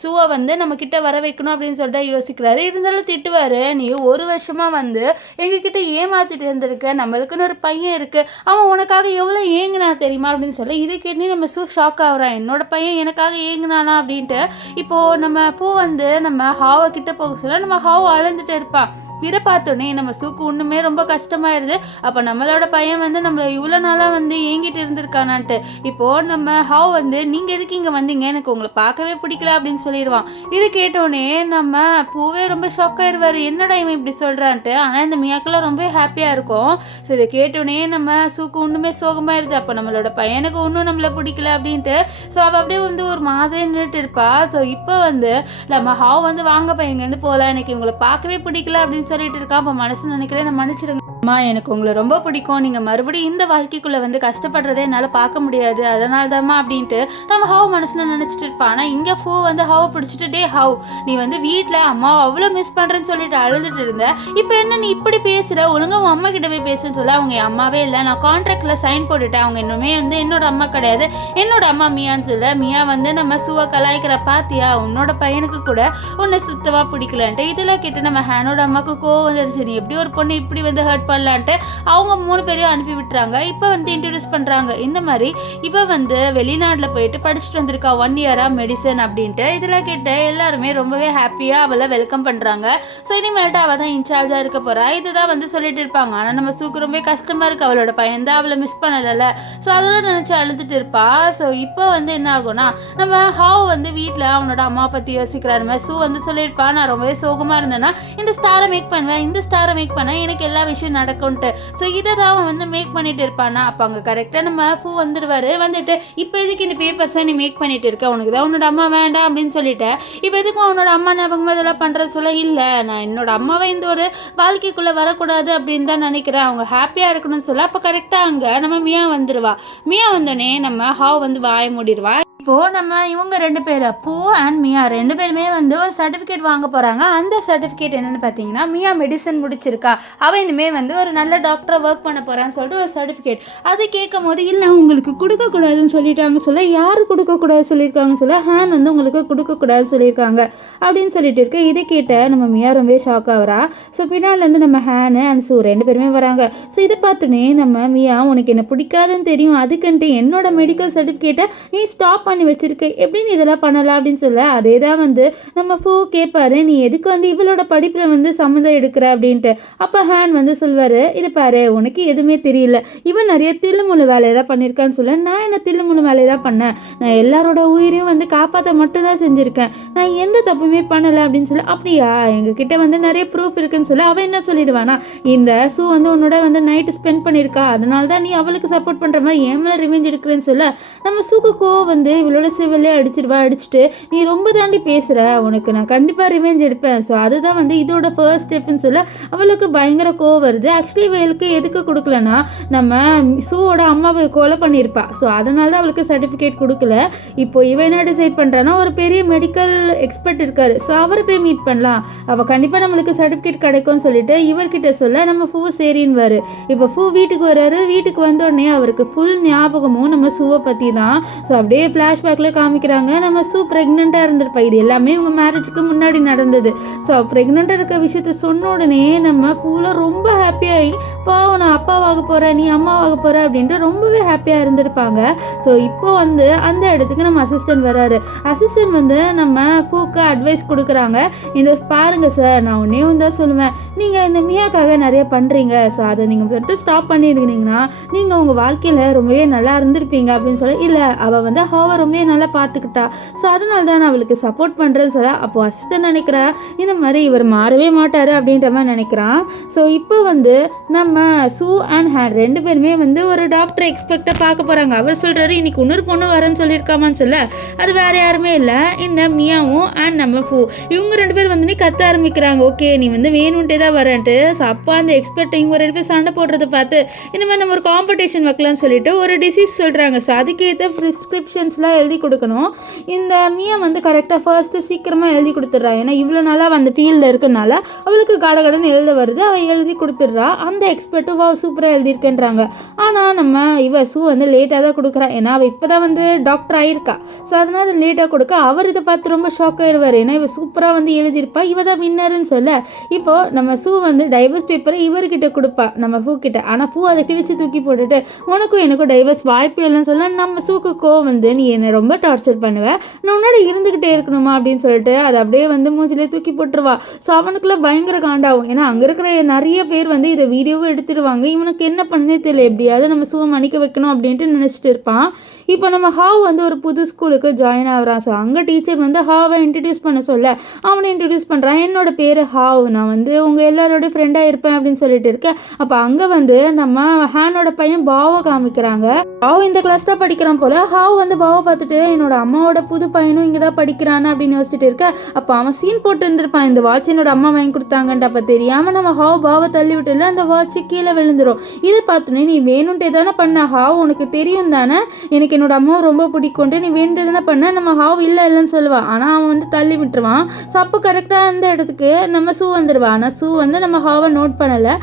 சூவை வந்து நம்ம கிட்ட வர வைக்கணும் அப்படின்னு சொல்லிட்டு யோசிக்கிறாரு. இருந்தாலும் திட்டுவார், நீ 1 வருஷமாக வந்து எங்ககிட்ட ஏமாத்திட்டு இருந்திருக்க, நம்மளுக்குன்னு ஒரு பையன் இருக்குது, அவன் உனக்காக எவ்வளோ ஏங்குனா தெரியுமா அப்படின்னு சொல்லி, இது கேட்டு நம்ம ஷாக் ஆகுறான், என்னோட பையன் எனக்காக ஏங்குனானா அப்படின்ட்டு. இப்போது நம்ம பூ வந்து நம்ம ஹாவை கிட்ட போக சொல்ல, நம்ம ஹாவை அழுந்துட்டு இருப்பான். இதை பார்த்தோன்னே நம்ம சூக்கு ஒன்றுமே ரொம்ப கஷ்டமாயிருது. அப்போ நம்மளோட பையன் வந்து நம்மளை இவ்வளோ நாளாக வந்து ஏங்கிட்டு இருந்திருக்கானான்ட்டு. இப்போது நம்ம ஹாவ் வந்து நீங்கள் எதுக்கு இங்கே வந்தீங்க, எனக்கு உங்களை பார்க்கவே பிடிக்கல அப்படின்னு சொல்லிடுவான். இது கேட்டோடனே நம்ம பூவே ரொம்ப ஷாக் ஆயிடுவார், என்னடா இவன் இப்படி சொல்கிறான்ட்டு. ஆனால் இந்த மியாக்கெல்லாம் ரொம்ப ஹாப்பியாக இருக்கும். ஸோ இதை கேட்டோடனே நம்ம சூக்கு ஒன்றுமே சோகமாயிருது, அப்போ நம்மளோட பையனுக்கு ஒன்றும் நம்மளை பிடிக்கல அப்படின்ட்டு. ஸோ அவள் அப்படியே வந்து ஒரு மாதிரி நின்றுட்டு இருப்பா. ஸோ இப்போ வந்து நம்ம ஹாவ் வந்து வாங்க பையங்கேருந்து போகலாம், எனக்கு இவங்களை பார்க்கவே பிடிக்கல அப்படின்னு சொல்லிட்டு இருக்கா. அப்போ மனசு நினைக்கிறேன், நான் மன்னிச்சிடுங்க அம்மா, எனக்கு உங்களை ரொம்ப பிடிக்கும், நீங்கள் மறுபடியும் இந்த வாழ்க்கைக்குள்ளே வந்து கஷ்டப்படுறதே என்னால் பார்க்க முடியாது, அதனால தான்மா அப்படின்ட்டு நம்ம ஹவ் மனசில் நினச்சிட்டு இருப்பான். ஆனால் இங்கே ஃபூ வந்து ஹவ் பிடிச்சிட்டு, டே ஹவ், நீ வந்து வீட்டில் அம்மாவை அவ்வளோ மிஸ் பண்ணுறேன்னு சொல்லிட்டு அழுதுட்டு இருந்த, இப்போ என்ன நீ இப்படி பேசுகிற, ஒழுங்காக உன் அம்மா கிட்ட போய் பேசுன்னு சொல்ல, அவங்க என் அம்மாவே இல்லை, நான் கான்ட்ராக்டில் சைன் போட்டுட்டேன், அவங்க இன்னுமே வந்து என்னோட அம்மா கிடையாது, என்னோட அம்மா மியான்னு சொல்ல, மியா வந்து நம்ம சூவை கலாய்க்கிற பாத்தியா, உன்னோட பையனுக்கு கூட உன்னை சுத்தமாக பிடிக்கலன்ட்டு. இதெல்லாம் கேட்டு நம்ம ஹேனோட அம்மாவுக்கு கோவம் வந்துருச்சு, நீ எப்படி ஒரு பொண்ணு இப்படி வந்து ஹர்ட் பண்ணலான்ட்டு அவங்க 3 பேரையும் அனுப்பி விட்டுறாங்க. இப்போ வந்து இன்ட்ரடியூஸ் பண்ணுறாங்க, இந்த மாதிரி இவ வந்து வெளிநாட்டில் போயிட்டு படிச்சுட்டு வந்திருக்கா 1 இயராக மெடிசன் அப்படின்ட்டு. இதெல்லாம் கேட்டு எல்லாருமே ரொம்பவே ஹாப்பியாக அவளை வெல்கம் பண்ணுறாங்க. ஸோ இனிமேல்ட்டு அவள் தான் இன்சார்ஜாக இருக்க போகிறா, இதுதான் வந்து சொல்லிட்டு இருப்பாங்க. ஆனால் நம்ம சூக்கு ரொம்ப கஷ்டமாக இருக்குது, அவளோட பையன் தான் அவளை மிஸ் பண்ணலை. ஸோ அதெல்லாம் நினச்சி அழுதுட்டு இருப்பா. ஸோ இப்போ வந்து என்ன ஆகும்னா, நம்ம ஹாவ் வந்து வீட்டில் அவனோட அம்மா பற்றி யோசிக்கிறாரு. மாதிரி சூ வந்து சொல்லியிருப்பா, நான் ரொம்பவே சோகமாக இருந்தேன்னா இந்த ஸ்டாரை மேக் பண்ணுவேன், இந்த ஸ்டாரை மேக் பண்ண எனக்கு எல்லா விஷயம் நடக்கும்ட்டு. ஸோ இதை தான் அவன் வந்து மேக் பண்ணிட்டு இருப்பானா. அப்போ அங்கே கரெக்டாக நம்ம பூ வந்துடுவார். வந்துட்டு இப்போ எதுக்கு இந்த பேப்பர்ஸை நீ மேக் பண்ணிட்டு இருக்க, உனக்கு தான் உன்னோட அம்மா வேண்டாம் அப்படின்னு சொல்லிட்டு, இப்போ எதுக்கும் அவனோட அம்மா ஞாபகம் இதெல்லாம் பண்ணுறது சொல்ல, இல்லை நான் என்னோட அம்மாவை இந்த ஒரு வாழ்க்கைக்குள்ளே வரக்கூடாது அப்படின்னு தான் நினைக்கிறேன், அவங்க ஹாப்பியாக இருக்கணும்னு சொல்ல. அப்போ கரெக்டாக அங்கே நம்ம மியா வந்துடுவா. மியா வந்தோடனே நம்ம ஹாவ் வந்து வாய மூடிடுவா. இப்போது நம்ம இவங்க 2 பேர் பூ அண்ட் மியா 2 பேருமே வந்து ஒரு சர்டிஃபிகேட் வாங்க போகிறாங்க. அந்த சர்டிஃபிகேட் என்னென்னு பார்த்தீங்கன்னா, மியா மெடிசன் முடிச்சிருக்கா, அவள் இனிமேல் வந்து ஒரு நல்ல டாக்டராக ஒர்க் பண்ண போகிறான்னு சொல்லிட்டு ஒரு சர்டிஃபிகேட். அது கேட்கும் போது, இல்லை உங்களுக்கு கொடுக்கக்கூடாதுன்னு சொல்லிட்டாங்க சொல்ல, யார் கொடுக்கக்கூடாது சொல்லியிருக்காங்க சொல்ல, ஹேன் வந்து உங்களுக்கு கொடுக்கக்கூடாதுன்னு சொல்லியிருக்காங்க அப்படின்னு சொல்லிட்டு இருக்கு. இதை கேட்ட நம்ம மியா ரொம்ப ஷாக் ஆகிறா. ஸோ பின்னாலேருந்து நம்ம ஹேனு அண்ட் சூ 2 பேருமே வராங்க. ஸோ இதை பார்த்தோன்னே நம்ம மியா, உனக்கு என்ன பிடிக்காதுன்னு தெரியும், அதுக்குன்ட்டு என்னோட மெடிக்கல் சர்டிஃபிகேட்டை நீ ஸ்டாப் பண்ணி வச்சிருக்க, எப்படின்னு இதெல்லாம் பண்ணலாம் அப்படின்னு சொல்ல, அதே தான் வந்து நம்ம ஃபூ கேட்பாரு, நீ எதுக்கு வந்து இவளோட படிப்பில் வந்து சம்மந்தம் எடுக்கிற அப்படின்ட்டு. அப்போ ஹேன் வந்து சொல்வார், இது பாரு உனக்கு எதுவுமே தெரியல, இவன் நிறைய தில்லுமுள்ளு வேலையை தான் பண்ணியிருக்கான்னு சொல்ல, நான் என்ன தில்லுமுள்ளு வேலையை தான் பண்ணேன், நான் எல்லாரோட உயிரையும் வந்து காப்பாற்ற மட்டும்தான் செஞ்சுருக்கேன், நான் எந்த தப்புமே பண்ணலை அப்படின்னு சொல்ல, அப்படியா எங்ககிட்ட வந்து நிறைய ப்ரூஃப் இருக்குன்னு சொல்ல, அவன் என்ன சொல்லிடுவானா, இந்த சூ வந்து உன்னோட வந்து நைட்டு ஸ்பெண்ட் பண்ணியிருக்கா, அதனால தான் நீ அவளுக்கு சப்போர்ட் பண்ணுற மாதிரி என் மேலே ரிவெஞ்ச் எடுக்கிறேன்னு சொல்ல, நம்ம சூக்கு கோவம் வந்து இவளோட சிவிலே அடிச்சுட்டு நீ ரொம்ப தாண்டி பேசுகிற, உனக்கு நான் கண்டிப்பாக ரிவெஞ்ச் எடுப்பேன். ஸோ அதுதான் வந்து இதோட ஃபர்ஸ்ட் ஸ்டெப்னு சொல்ல அவளுக்கு பயங்கர கோவம் வருது. ஆக்சுவலி இவளுக்கு எதுக்கு கொடுக்கலன்னா நம்ம சூவோட அம்மாவை கொலை பண்ணியிருப்பா. ஸோ அதனால தான் அவளுக்கு சர்டிஃபிகேட் கொடுக்கல. இப்போ இவ என்ன டிசைட் பண்ணுறான்னா ஒரு பெரிய மெடிக்கல் எக்ஸ்பர்ட் இருக்காரு, ஸோ அவரை போய் மீட் பண்ணலாம், அவள் கண்டிப்பாக நம்மளுக்கு சர்டிஃபிகேட் கிடைக்கும்னு சொல்லிட்டு இவர்கிட்ட சொல்ல நம்ம ஃபூ சரின்னுவார். இப்போ ஃபூ வீட்டுக்கு வர்றாரு. வீட்டுக்கு வந்தோடனே அவருக்கு ஃபுல் ஞாபகமும் நம்ம சூவை பற்றி தான். ஸோ அப்படியே ஃப்ளாஷ்பேக்கில் காமிக்கிறாங்க. நம்ம சூ ப்ரெக்னெண்ட்டாக இருந்திருப்பா. இது எல்லாமே இவங்க மேரேஜுக்கு முன்னாடி நடந்தது. ஸோ ப்ரெக்னெண்ட்டாக இருக்க விஷயத்த சொன்ன உடனே நம்ம ஃபுல்லாக ரொம்ப ஹாப்பியாகி பாவம் நான் அப்பாவாக போகிறேன் நீ அம்மாவாக போகிற அப்படின்ட்டு ரொம்பவே ஹாப்பியாக இருந்திருப்பாங்க. ஸோ இப்போ வந்து அந்த இடத்துக்கு நம்ம அசிஸ்டன்ட் வராரு. அசிஸ்டன்ட் வந்து நம்ம ஃபூக்கு அட்வைஸ் கொடுக்குறாங்க. இந்த பாருங்க சார், நான் ஒன்றே ஒன்று தான் சொல்லுவேன், நீங்கள் இந்த மியாக்காக நிறைய பண்ணுறீங்க. ஸோ அதை நீங்கள் மட்டும் ஸ்டாப் பண்ணியிருந்தீங்கன்னா நீங்கள் உங்கள் வாழ்க்கையில் ரொம்பவே நல்லா இருந்திருப்பீங்க அப்படின்னு சொல்ல, இல்லை அவள் வந்து ஹாவை ரொம்பவே நல்லா பார்த்துக்கிட்டா, ஸோ அதனால தான் நான் அவளுக்கு சப்போர்ட் பண்ணுறேன்னு சொல்ல, அப்போது அசிஸ்டன்ட் நினைக்கிறா இந்த மாதிரி இவர் மாறவே மாட்டார் அப்படின்ற மாதிரி நினைக்கிறான். ஸோ இப்போ வந்து நம்ம சூ அண்ட் ஹேன் ரெண்டு பேருமே வந்து ஒரு டாக்டரை எக்ஸ்பெக்டாக பார்க்க போகிறாங்க. அவர் சொல்கிறாரு இன்னைக்கு இன்னொரு பொண்ணு வரேன்னு சொல்லியிருக்காமான்னு சொல்ல, அது வேறு யாருமே இல்லை இந்த மியாவும் அண்ட் நம்ம ஃபூ. இவங்க ரெண்டு பேர் வந்து கத்த ஆரம்பிக்கிறாங்க. ஓகே நீ வந்து வேணும்ட்டே தான் வரேன்ட்டு. ஸோ அப்போ அந்த எக்ஸ்பெக்ட் இவங்க ரெண்டு பேர் சண்டை போடுறத பார்த்து இந்த மாதிரி நம்ம ஒரு காம்படிஷன் வைக்கலாம்னு சொல்லிட்டு ஒரு டிசீஸ் சொல்கிறாங்க. ஸோ அதுக்கேற்ற ப்ரிஸ்கிரிப்ஷன்ஸ்லாம் எழுதி கொடுக்கணும். இந்த மியா வந்து கரெக்டாக ஃபர்ஸ்ட்டு சீக்கிரமாக எழுதி கொடுத்துட்றா. ஏன்னா இவ்வளோ நாளாக அந்த ஃபீல்டில் இருக்கனால அவளுக்கு கடகடன்னு எழுத வருது. அவள் எழுதி கொடுத்துட்றா. அந்த எக்ஸ்பர்ட்டும் வா சூப்பராக எழுதியிருக்கேன்றாங்க. ஆனால் நம்ம சூ வந்து லேட்டாக தான் கொடுக்குறா. ஏன்னா அவள் இப்போ தான் வந்து டாக்டர் ஆகியிருக்கா. ஸோ அதனால் லேட்டாக கொடுக்க அவர் இதை பார்த்து ரொம்ப ஷாக் ஆயிடுவார். ஏன்னா இவள் சூப்பராக வந்து எழுதியிருப்பா, இவ தான் வின்னர்னு சொல்ல, இப்போது நம்ம சூ வந்து டைவர்ஸ் பேப்பரை இவர்கிட்ட கொடுப்பா நம்ம ஃபூ கிட்ட. ஆனால் ஃபூ அதை கிழிச்சு தூக்கி போட்டுட்டு உனக்கும் எனக்கும் டைவர்ஸ் வாய்ப்பு இல்லைன்னு சொல்ல, நம்ம சூக்கு கோவம் வந்து நீ என்னை ரொம்ப டார்ச்சர் பண்ணுவேன், நான் உன்னோட இருந்துக்கிட்டே இருக்கணுமா அப்படின்னு சொல்லிட்டு அதை அப்படியே வந்து மூஞ்சிலே தூக்கி போட்டுருவா. ஸோ அவனுக்குள்ள பயங்கர காண்டாகும். ஏன்னா அங்கே இருக்கிற நிறைய பேர் வந்து இதை வீடியோவும் எடுத்துருவாங்க. இவனுக்கு என்ன பண்ணே தெரியல, எப்படியாவது நம்ம சூவை மன்னிக்க வைக்கணும் அப்படின்ட்டு நினச்சிட்டு இருப்பான். இப்போ நம்ம ஹாவ் வந்து ஒரு புது ஸ்கூலுக்கு ஜாயின் ஆகிறான். ஸோ அங்கே டீச்சர் வந்து ஹாவை இன்ட்ரடியூஸ் பண்ண சொல்ல அவனை இன்ட்ரடியூஸ் பண்ணுறான். என்னோட பேர் ஹாவ், நான் வந்து உங்கள் எல்லாரோட ஃப்ரெண்டாக இருப்பேன் அப்படின்னு சொல்லிட்டு இருக்கேன். அப்போ அங்கே வந்து நம்ம ஹேனோட பையன் பாவை காமிக்கிறாங்க. பாவ் இந்த கிளாஸ் தான் படிக்கிறான் போல. ஹாவ் வந்து பாவை பார்த்துட்டு என்னோட அம்மாவோட புது பையனும் இங்கே தான் படிக்கிறான்னு அப்படின்னு யோசிச்சுட்டு இருக்க. அப்போ அவன் சீன் போட்டு இருந்திருப்பான், இந்த வாட்ச் என்னோட அம்மா வாங்கி கொடுத்தாங்கன்ட்டு. அப்போ தெரியாமல் நம்ம ஹாவ் பாவை தள்ளி விட்டுல அந்த வாட்ச் கீழே விழுந்துடும். இதை பார்த்தோன்னே நீ வேணும்ட்டே தானே பண்ண ஹாவ், உனக்கு தெரியும் தானே எனக்கு என்னோட அம்மாவை ரொம்ப பிடிக்கும்ட்டு, நீ வேணும்ட்டே தானே பண்ண. நம்ம ஹாவ் இல்லைன்னு சொல்லுவான். ஆனால் அவன் வந்து தள்ளி விட்டுருவான். ஸோ அப்போ கரெக்டாக அந்த இடத்துக்கு நம்ம சூ வந்துடுவா. ஆனால் சூ வந்து நம்ம ஹாவை நோட் பண்ணலை.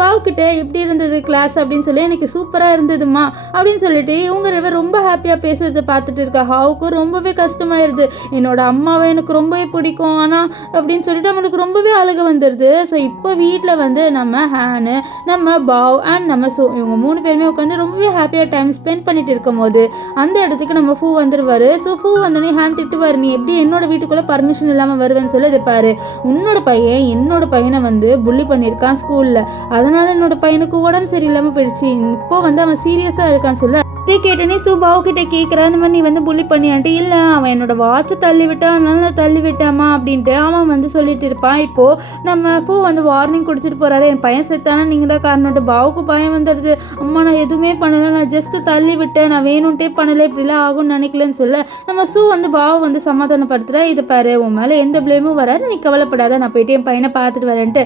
பாவ் கிட்ட எப்படி இருந்தது கிளாஸ் அப்படின்னு சொல்லி, எனக்கு சூப்பராக இருந்ததுமா அப்படின்னு சொல்லிட்டு இவங்க ரொம்ப ஹாப்பியாக பேசுறதை பார்த்துட்டு இருக்க ஹாவுக்கு ரொம்பவே கஷ்டமாயிருது. என்னோட அம்மாவை எனக்கு ரொம்பவே பிடிக்கும் ஆனால் அப்படின்னு சொல்லிட்டு அவனுக்கு ரொம்பவே அழுக வந்துடுது. ஸோ இப்போ வீட்டில் வந்து நம்ம ஹேனு நம்ம பாவ் அண்ட் நம்ம சூ இவங்க மூணு பேருமே உட்காந்து ரொம்பவே ஹாப்பியாக டைம் ஸ்பெண்ட் பண்ணிட்டு இருக்கும் போது அந்த இடத்துக்கு நம்ம ஃபூ வந்துடுவார். ஸோ ஃபூ வந்தோடனே ஹேன் திட்டுவார், நீ எப்படி என்னோட வீட்டுக்குள்ளே பர்மிஷன் இல்லாமல் வருவேன்னு சொல்லி இது பாரு, உன்னோட பையன் என்னோட பையனை வந்து புள்ளி பண்ணியிருக்கான் ஸ்கூலில், அதனால என்னோட பையனுக்கு உடம்பு சரியில்லாமல் போயிடுச்சு, இப்போ வந்து அவன் சீரியஸாக இருக்கான்னு சொல்ல இதே கேட்டோன்னே சூ பாவ் கிட்ட கேட்குறான், இந்த மாதிரி நீ வந்து புள்ளி பண்ணியான்ட்டு. இல்லை அவன் என்னோட வாட்சை தள்ளி விட்டான், அதனால நான் தள்ளி விட்டாமா அப்படின்ட்டு அவன் வந்து சொல்லிட்டு இருப்பான். இப்போது நம்ம ஃபூ வந்து வார்னிங் கொடுத்துட்டு போகிறாரு, என் பையன் செத்தானா நீங்கள் தான் காரணம்ட்டு. பாவுக்கு பயம் வந்துடுது, அம்மா நான் எதுவுமே பண்ணலை, நான் ஜஸ்ட்டு தள்ளி விட்டேன், நான் வேணும்ட்டே பண்ணலை, இப்படிலாம் ஆகும்னு நினைக்கலன்னு சொல்ல நம்ம சூ வந்து பாவை வந்து சமாதானப்படுத்துகிறா. இதை பாரு உன் மேலே எந்த பிளேமும் வராது, நீ கவலைப்படாத, நான் போயிட்டு என் பையனை பார்த்துட்டு வரேன்ட்டு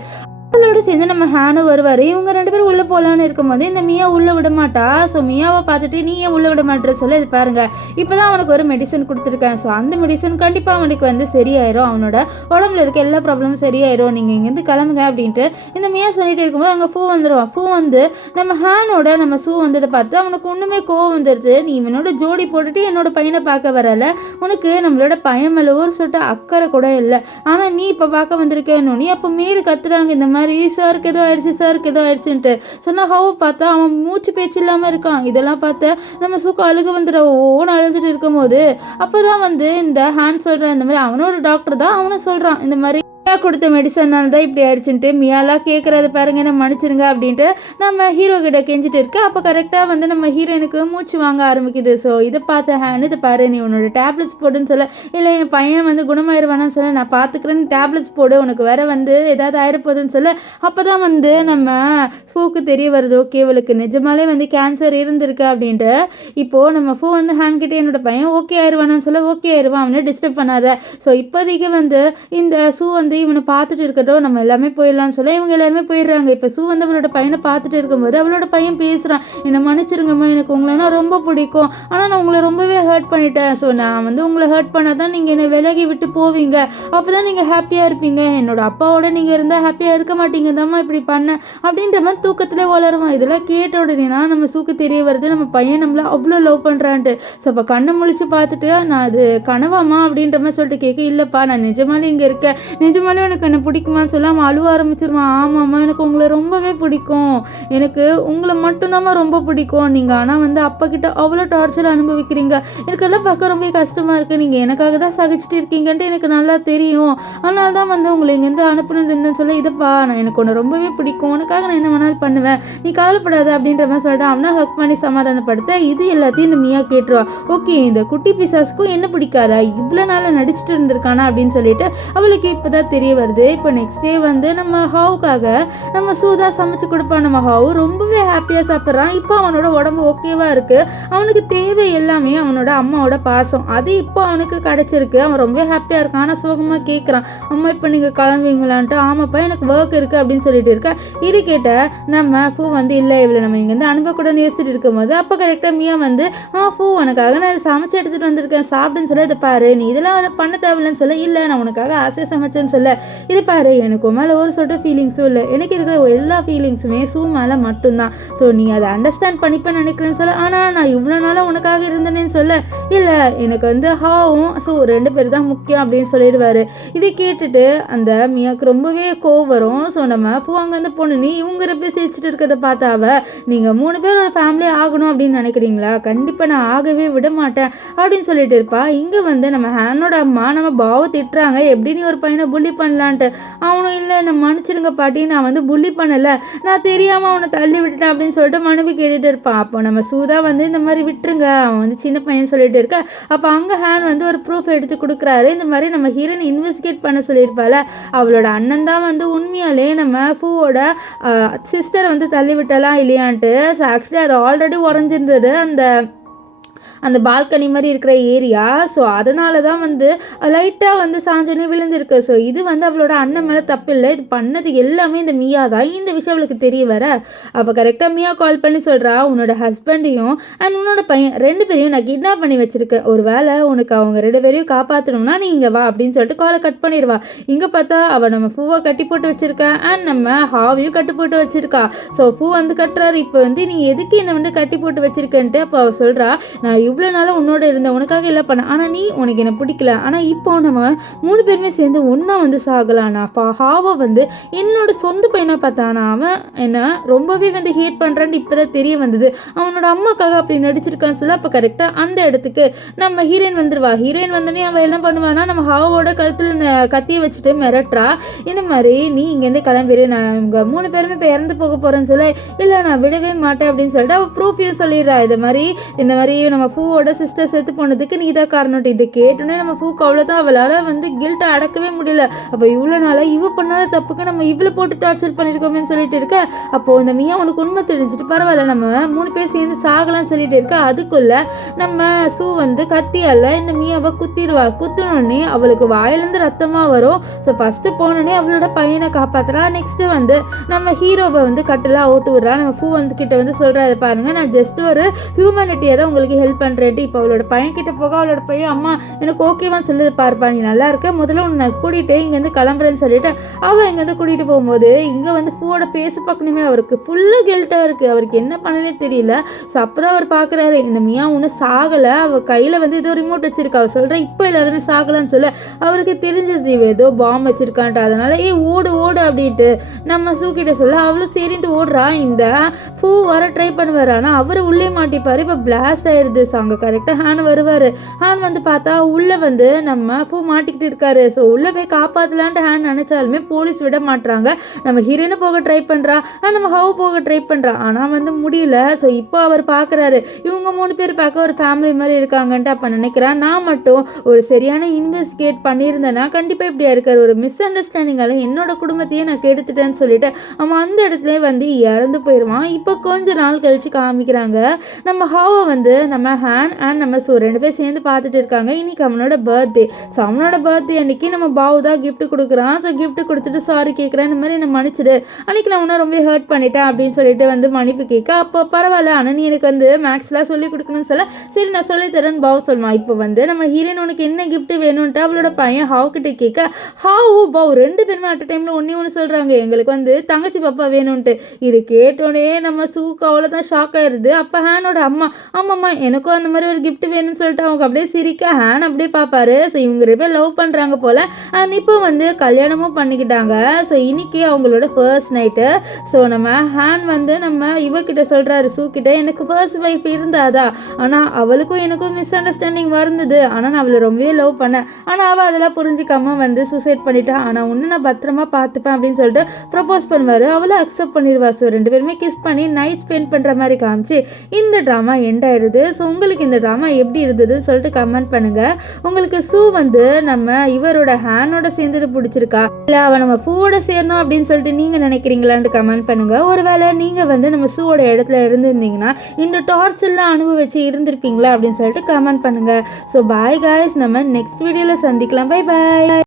அவளோட சேர்ந்து நம்ம ஹேனும் வருவார். இவங்க ரெண்டு பேரும் உள்ளே போகலான்னு இருக்கும்போது இந்த மியா உள்ளே விட மாட்டா. ஸோ மியாவை பார்த்துட்டு நீ ஏன் உள்ளே விட மாட்டேற சொல்ல, இது பாருங்க இப்போ தான் அவனுக்கு ஒரு மெடிசன் கொடுத்துருக்கேன், ஸோ அந்த மெடிசன் கண்டிப்பாக அவனுக்கு வந்து சரியாயிரும், அவனோட உடம்புல இருக்க எல்லா ப்ராப்ளமும் சரியாயிரும், நீங்கள் இங்கேருந்து கிளம்புங்க அப்படின்ட்டு இந்த மியா சொல்லிட்டு இருக்கும்போது அங்கே ஃபூ வந்துடுவான். ஃபூ வந்து நம்ம ஹேனோட நம்ம சூ வந்ததை பார்த்து அவனுக்கு ஒன்றுமே கோவம் வந்துடுது, நீ இவனோட ஜோடி போட்டுட்டு என்னோட பையனை பார்க்க வரல, உனக்கு நம்மளோட பையன் மேலே ஒரு சொட்டு அக்கறை கூட இல்லை, ஆனால் நீ இப்போ பார்க்க வந்திருக்கேன்னு நீ அப்போ மேடு கத்துறாங்க இந்த மாதிரி சாருக்கு ஏதோ ஆயிடுச்சு சாருக்கு ஏதோ ஆயிடுச்சுன்ட்டு சொன்னால் ஹாவை பார்த்தா அவன் மூச்சு பேச்சு இல்லாமல் இருக்கான். இதெல்லாம் பார்த்து நம்ம சூக்கு அழுக வந்துட ஓன்னு அழுதுட்டு இருக்கும் போது அப்போ தான் வந்து இந்த ஹேண்ட் சொல்கிறான், இந்த மாதிரி அவனோட டாக்டர் தான் அவனை சொல்கிறான், இந்த மாதிரி மியா கொடுத்த மெடிசனால் தான் இப்படி ஆயிடுச்சுன்ட்டு மியாலாம் கேட்குறது பாருங்க என்ன மன்னிச்சிருங்க அப்படின்ட்டு நம்ம ஹீரோ கிட்ட கெஞ்சிட்டு இருக்கு. அப்போ கரெக்டாக வந்து நம்ம ஹீரோயினுக்கு மூச்சு வாங்க ஆரம்பிக்குது. ஸோ இதை பார்த்த ஹேன் இதை பாரு நீ உன்னோட டேப்லெட்ஸ் போடுன்னு சொல்ல, இல்லை என் பையன் வந்து குணமாயிருவானான்னு சொல்ல, நான் பார்த்துக்கிறேன்னு டேப்லெட்ஸ் போடு உனக்கு வேற வந்து ஏதாவது ஆயிடப்போகுதுன்னு சொல்ல, அப்போ தான் வந்து நம்ம ஃபூக்கு தெரிய வருது ஓகே இவளுக்கு நிஜமாலே வந்து கேன்சர் இருந்திருக்கு அப்படின்ட்டு. இப்போது நம்ம ஃபூ வந்து ஹேண்ட் கிட்டே என்னோட பையன் ஓகே ஆயிடுவானான்னு சொல்ல, ஓகே ஆயிடுவான் அவனை டிஸ்டர்ப் பண்ணாத. ஸோ இப்போதைக்கு வந்து இந்த சூ வந்து இவனை பார்த்துட்டு இருக்கட்டும் நம்ம எல்லாமே போயிடலாம்னு சொல்ல இவங்க எல்லாருமே போயிடுறாங்க. இப்போ சூ வந்து அவளோட பையனை பார்த்துட்டு இருக்கும்போது அவளோட பையன் பேசுகிறான், என்னை மன்னிச்சிருங்கம்மா எனக்கு உங்களனா ரொம்ப பிடிக்கும், ஆனால் நான் உங்களை ரொம்பவே ஹர்ட் பண்ணிட்டேன். ஸோ நான் வந்து உங்களை ஹர்ட் பண்ணால் தான் நீங்கள் என்னை விலகி விட்டு போவீங்க, அப்போ தான் நீங்கள் ஹாப்பியாக இருப்பீங்க, என்னோட அப்பாவோட நீங்கள் இருந்தால் ஹாப்பியாக இருக்க மாட்டீங்க தாம்மா இப்படி பண்ண அப்படின்ற மாதிரி தூக்கத்திலே வளருவான். இதெல்லாம் கேட்ட உடனேனா நம்ம சூக்கு தெரிய வருது நம்ம பையன் நம்மள அவ்வளோ லவ் பண்ணுறான்ட்டு. ஸோ அப்போ கண்ணை முழிச்சு பார்த்துட்டு நான் அது கனவாமா அப்படின்ற மாதிரி சொல்லிட்டு கேட்க, இல்லைப்பா நான் நிஜமாலே இங்கே இருக்கேன், நிஜமாலே உனக்கு என்ன பிடிக்குமான்னு சொல்ல அவன் அழுவ ஆரம்பிச்சிருவான். ஆமாம்மா எனக்கு உங்களை ரொம்பவே பிடிக்கும், எனக்கு உங்களை மட்டும்தாம்மா ரொம்ப பிடிக்கும், நீங்கள் ஆனால் வந்து அப்பா கிட்ட அவ்வளோ டார்ச்சர் அனுபவிக்கிறீங்க, எனக்கெல்லாம் பார்க்க ரொம்ப கஷ்டமாக இருக்குது, நீங்கள் எனக்காக தான் சகிச்சிட்டு இருக்கீங்கன்ட்டு எனக்கு நல்லா தெரியும், அதனால தான் வந்து உங்களை இங்கேருந்து அனுப்பணுன்னு இருந்தேன்னு சொல்ல, இதப்பா நான் எனக்கு உன்னை ரொம்பவே பிடிக்கும், உனக்காக நான் என்ன வேணாலும் பண்ணுவேன், நீ கவலைப்படாத அப்படின்ற மாதிரி சொல்லிட்டு அவனை ஹக் பண்ணி சமாதானப்படுத்த இது எல்லாத்தையும் இந்த மியா கேட்டுருவா. ஓகே இந்த குட்டி பிசாஸ்க்கும் என்ன பிடிக்காதா, இவ்வளோ நாள் நடிச்சுட்டு இருந்திருக்கானா அப்படின்னு சொல்லிட்டு அவளுக்கு இப்போதான் தெரிய வருது. இப்போ நெக்ஸ்ட் டே வந்து நம்ம ஹாவுக்காக நம்ம சூதா சமைச்சு கொடுப்பான். நம்ம ஹாவு ரொம்பவே ஹாப்பியாக சாப்பிட்றான். இப்போ அவனோட உடம்பு ஓகேவா இருக்கு, அவனுக்கு தேவை எல்லாமே அவனோட அம்மாவோட பாசம் அது இப்போ அவனுக்கு கிடைச்சிருக்கு. அவன் ரொம்ப ஹாப்பியாக இருக்கான். ஆனால் சோகமாக கேட்குறான், அம்மா இப்போ நீங்கள் கிளம்புவீங்களான்ட்டு. ஆமாப்பா எனக்கு ஒர்க் இருக்குது அப்படின்னு சொல்லிட்டு இருக்க. இது கேட்ட நம்ம ஃபூ வந்து இல்லை இவ்வளோ நம்ம இங்கேருந்து அனுப்பக்கூடாதுன்னு யோசிச்சுட்டு இருக்கும்போது அப்போ கரெக்டாக மியா வந்து ஃபூ உனக்காக நான் சமைச்சு எடுத்துகிட்டு வந்திருக்கேன் சாப்பிடுன்னு சொல்ல, இதை பாரு நீ இதெல்லாம் அதை பண்ண தேவையில்லைன்னு சொல்ல, இல்லை நான் உனக்காக ஆசையாக சமைச்சேன்னு சொல்ல, இது பாரு எனக்கு மேலே ஒரு சொட்ட ஃபீலிங்ஸும் இல்லை, எனக்கு இருக்கிற எல்லா ஃபீலிங்ஸுமே சூ மேலே மட்டும்தான், ஸோ நீ அதை அண்டர்ஸ்டாண்ட் பண்ணிப்பேன்னு நினைக்கிறேன்னு சொல்ல, ஆனால் நான் இவ்வளோ நாளாக உனக்காக இருந்தேன்னு சொல்ல, இல்லை எனக்கு வந்து ஹாவும் ஸோ 2 பேர் தான் முக்கியம் அப்படின்னு சொல்லிடுவார். இதை கேட்டுட்டு அந்த மியாவுக்கு ரொம்பவே கோவம் வரும். ஸோ நம்ம ஃபூ அங்கேருந்து பொண்ணு நீ இவங்க பேசிச்சுட்டு இருக்கிறத பார்த்தாவ நீங்கள் 3 பேர் ஒரு ஃபேமிலி ஆகணும் அப்படின்னு நினைக்கிறீங்களா, கண்டிப்பாக நான் ஆகவே விட மாட்டேன் அப்படின்னு சொல்லிட்டு இருப்பா. இங்கே வந்து நம்ம ஹேனோட அம்மா நம்ம பாவை திட்டுறாங்க, எப்படி நீ ஒரு பையனை புள்ளி பண்ணலான்ட்டு. அவனும் இல்லை நான் மன்னிச்சிருங்க பாட்டி நான் வந்து புள்ளி பண்ணலை, நான் தெரியாமல் அவனை தள்ளி விட்டுட்டேன் அப்படின்னு சொல்லிட்டு மனைவி கேட்டுட்டு இருப்பான். அப்போ நம்ம சூதா வந்து இந்த மாதிரி விட்டுருங்க அவன் வந்து சின்ன பையன் சொல்லிட்டு இருக்க. அப்போ அங்கே ஹேன் வந்து ஒரு ப்ரூஃப் எடுத்து கொடுக்குறாரு. இந்த மாதிரி நம்ம ஹீரோயின் இன்வெஸ்டிகேட் பண்ண சொல்லியிருப்பாள், அவளோட அண்ணன் தான் வந்து உண்மையாலே நம்ம ஃபூவோட சிஸ்டரை வந்து தள்ளி விட்டலாம் இல்லையான்ட்டு. ஸோ ஆக்சுவலி அது ஆல்ரெடி உறைஞ்சிருந்தது அந்த பால்கனி மாதிரி இருக்கிற ஏரியா. ஸோ அதனால தான் வந்து லைட்டாக வந்து சாஞ்சனே விழுந்திருக்கு. ஸோ இது வந்து அவளோட அண்ணன் மேலே தப்பு இல்லை, இது பண்ணது எல்லாமே இந்த மியா தான். இந்த விஷயம் அவளுக்கு தெரிய வர அப்போ கரெக்டாக மியா கால் பண்ணி சொல்கிறா, உன்னோட ஹஸ்பண்டையும் அண்ட் உன்னோட பையன் 2 பேரையும் நான் கிட்னாப் பண்ணி வச்சுருக்கேன், ஒரு வேளை உனக்கு அவங்க 2 பேரையும் காப்பாற்றணும்னா நீ இங்கே வா அப்படின்னு சொல்லிட்டு காலை கட் பண்ணிடுவா. இங்கே பார்த்தா அவள் நம்ம பூவை கட்டி போட்டு வச்சுருக்கா அண்ட் நம்ம ஹாவையும் கட்டி போட்டு வச்சுருக்கா. ஸோ பூ வந்து கட்டுறாரு, இப்போ வந்து நீ எதுக்கு என்னை வந்து கட்டி போட்டு வச்சுருக்கேன்ட்டு. அப்போ அவள் சொல்கிறா, நான் இவ்வளோ நாளாக உன்னோட இருந்த உனக்காக எல்லாம் பண்ண, ஆனால் நீ உனக்கு என்ன பிடிக்கல, ஆனால் இப்போ நம்ம 3 பேருமே சேர்ந்து ஒன்றா வந்து சாகலானா. ஹாவை வந்து என்னோட சொந்த பையனை பார்த்தானா, அவன் என்ன ரொம்பவே வந்து ஹேட் பண்ணுறான்னு இப்போ தான் தெரிய வந்தது, அவனோட அம்மாக்காக அப்படி நடிச்சிருக்கான்னு சொல்ல. அப்போ கரெக்டாக அந்த இடத்துக்கு நம்ம ஹீரோயின் வந்துடுவா. ஹீரோயின் வந்தோடனே அவள் என்ன பண்ணுவானா நம்ம ஹாவோட கழுத்தில் கத்தியை வச்சுட்டு மிரட்டுறா, இந்த மாதிரி நீ இங்கேருந்து கிளம்பிடு, நான் இவங்க 3 பேருமே இப்போ இறந்து போக போகிறேன்னு சொல்ல, இல்லை நான் விடவே மாட்டேன் அப்படின்னு சொல்லிட்டு அவள் ப்ரூஃபையும் சொல்லிடுறா. இந்த மாதிரி நம்ம ஃபூவோட சிஸ்டர் செத்து போனதுக்கு நீ தான் காரணம். இதை கேட்டோன்னே நம்ம ஃபூக்கு அவ்வளோதான், அவளால் வந்து கில்ட்டை அடக்கவே முடியல. அப்போ இவ்வளோ நாளாக இவ பண்ணாத தப்புக்கு நம்ம இவ்வளோ போட்டு டார்ச்சர் பண்ணியிருக்கோமேன்னு சொல்லிட்டு இருக்க. அப்போது இந்த மியா உனக்கு உண்மை தெரிஞ்சுட்டு பரவாயில்ல நம்ம 3 பேர் சேர்ந்து சாகலாம்னு சொல்லிட்டு இருக்க. அதுக்குள்ள நம்ம சூ வந்து கத்தியால் இந்த மியாவை குத்திடுவா. குத்தினோடனே அவளுக்கு வாயிலேருந்து ரத்தமாக வரும். ஸோ ஃபஸ்ட்டு போனோடனே அவளோட பையனை காப்பாற்றுறா. நெக்ஸ்ட்டு வந்து நம்ம ஹீரோவை வந்து கட்டலாக ஓட்டு விடுறா. நம்ம ஃபூ வந்து கிட்ட வந்து சொல்கிறா, இதை பாருங்கள் நான் ஜஸ்ட் ஒரு ஹியூமனிட்டியை தான் உங்களுக்கு ஹெல்ப் பண்ணுறேன்ட்டு. இப்போ அவளோட பையன் கிட்ட போக அவளோட பையன் அம்மா எனக்கு ஓகேவான்னு சொல்லுது, பார்ப்பா நீ நல்லா இருக்க, முதல்ல உன்னை நான் கூட்டிகிட்டு இங்கேருந்து கிளம்புறேன்னு சொல்லிட்டு அவள் இங்கேருந்து கூட்டிகிட்டு போகும்போது இங்கே வந்து ஃபூவோட பேச பார்க்கணுமே அவருக்கு ஃபுல்லாக கில்ட்டாக இருக்குது, அவருக்கு என்ன பண்ணலே தெரியல. ஸோ அப்போ தான் அவர் பார்க்குறாரு, இந்த மியா ஒன்றும் சாகலை, அவள் கையில் வந்து ஏதோ ரிமோட் வச்சிருக்கா, அவள் சொல்கிறேன் இப்போ எல்லாருமே சாகலான்னு சொல்ல அவருக்கு தெரிஞ்சது இவ ஏதோ பாம்பு வச்சிருக்கான்ட்டு. அதனால ஓடு ஓடு அப்படின்ட்டு நம்ம சூக்கிட்ட சொல்ல அவளும் சரின்ட்டு ஓடுறா. இந்த ஃபூ வர ட்ரை பண்ணுவார், ஆனால் அவர் உள்ளே மாட்டிப்பார். இப்போ பிளாஸ்ட் ஆயிடுது. ஸோ அங்கே கரெக்டாக ஹேன் வருவார். ஹேன் வந்து பார்த்தா உள்ளே வந்து நம்ம ஃபூ மாட்டிக்கிட்டு இருக்காரு. ஸோ உள்ளே போய் காப்பாற்றலான்ட்டு ஹேன் நினச்சாலுமே போலீஸ் விட மாட்டுறாங்க. நம்ம ஹீரோயினை போக ட்ரை பண்ணுறா, நம்ம ஹவ் போக ட்ரை பண்ணுறா, ஆனால் வந்து முடியல. ஸோ இப்போ அவர் பார்க்குறாரு இவங்க 3 பேர் பார்க்க ஒரு ஃபேமிலி மாதிரி இருக்காங்கன்ட்டு. அப்போ நினைக்கிறேன் நான் மட்டும் ஒரு சரியான இன்வெஸ்டிகேட் பண்ணியிருந்தேன்னா கண்டிப்பாக இப்படியா இருக்காரு. ஒரு மிஸ் அண்டர்ஸ்டாண்டிங்கால என்னோட குடும்பத்தையே நான் கெடுத்துட்டேன்னு சொல்லிட்டு அவன் அந்த இடத்துல வந்து இறந்து போயிடுவான். இப்போ கொஞ்ச நாள் கழிச்சு காமிக்கிறாங்க நம்ம ஹாவை வந்து நம்ம ஹேன் அண்ட் நம்ம ஸோ 2 பேர் சேர்ந்து பார்த்துட்டு இருக்காங்க. இன்னைக்கு அவனோட பர்த்டே. ஸோ அவனோட பர்த்டே அன்னைக்கு நம்ம பாவு தான் கிஃப்ட் கொடுக்குறான். ஸோ கிஃப்ட் கொடுத்துட்டு சாரி கேட்குறேன், இந்த மாதிரி என்ன மன்னிச்சிடு, அன்னைக்கு நான் உன்னை ரொம்ப ஹர்ட் பண்ணிட்டேன் அப்படின்னு சொல்லிட்டு வந்து மன்னிப்பு கேட்க, அப்போ பரவாயில்ல ஆனால் நீ எனக்கு வந்து மேக்ஸ்லாம் சொல்லி கொடுக்கணும்னு சொல்ல சரி நான் சொல்லித்தரேன்னு பாவு சொல்லுவான். இப்போ வந்து நம்ம ஹீரோயின் உனக்கு என்ன கிஃப்ட் வேணும்ன்ட்டு அவளோட பையன் ஹாவ் கிட்ட கேட்க ஹாவு பாவு 2 பேருமே அட் டைமில் ஒன்று சொல்கிறாங்க எங்களுக்கு வந்து தங்கச்சி பாப்பா வேணும்ன்ட்டு. இது கேட்டோடனே நம்ம சூக்கு அவ்வளோதான் ஷாக் ஆயிடுது. அப்போ ஹேனோட அம்மா ஆமாம்மா எனக்கும் அந்த மாதிரி ஒரு கிஃப்ட் வேணும்னு சொல்லிட்டு அவங்க அப்படியே சிரிக்க ஹேன் அப்படியே பார்ப்பாரு. ஸோ இவங்க 2 பேர் லவ் பண்ணுறாங்க போல். அண்ட் இப்போ வந்து கல்யாணமும் பண்ணிக்கிட்டாங்க. ஸோ இன்னைக்கு அவங்களோட ஃபர்ஸ்ட் நைட்டு. ஸோ நம்ம ஹேன் வந்து நம்ம இவகிட்ட சொல்கிறாரு சூக்கிட்ட எனக்கு ஃபர்ஸ்ட் ஒய்ஃப் இருந்தாதா, ஆனால் அவளுக்கும் எனக்கும் மிஸ் அண்டர்ஸ்டாண்டிங் வருந்தது, ஆனால் நான் அவளை ரொம்பவே லவ் பண்ணேன், ஆனால் அவள் அதெல்லாம் புரிஞ்சிக்காம வந்து சூசைட் பண்ணிட்டான், ஆனால் ஒன்று நான் பத்திரமா பார்த்துப்பேன் அப்படின்னு சொல்லிட்டு ப்ரப்போஸ் பண்ணுவார். அவளை அக்செப்ட் பண்ணிடுவா. ஸோ 2 பேருமே கிஸ் பண்ணி நைட் ஸ்பெண்ட் பண்ணுற மாதிரி காமிச்சு இந்த ட்ராமா எண்ட் ஆயிடுது. ஸோ உங்களுக்கு இந்த ட்ராமா எப்படி இருந்ததுன்னு சொல்லிட்டு கமெண்ட் பண்ணுங்கள். உங்களுக்கு சூ வந்து நம்ம இவரோட ஹேனோட சேர்ந்துட்டு பிடிச்சிருக்கா, இல்லை அவன் நம்ம பூவோட சேரணும் அப்படின்னு சொல்லிட்டு நீங்கள் நினைக்கிறீங்களான்ட்டு கமெண்ட் பண்ணுங்கள். ஒருவேளை நீங்கள் வந்து நம்ம சூவோட இடத்துல இருந்திருந்தீங்கன்னா இந்த டார்ச்செல்லாம் அனுபவிச்சு இருந்திருப்பீங்களா அப்படின்னு சொல்லிட்டு கமெண்ட் பண்ணுங்கள். ஸோ பாய் காய்ஸ், நம்ம நெக்ஸ்ட் வீடியோவில் சந்திக்கலாம். Bye bye.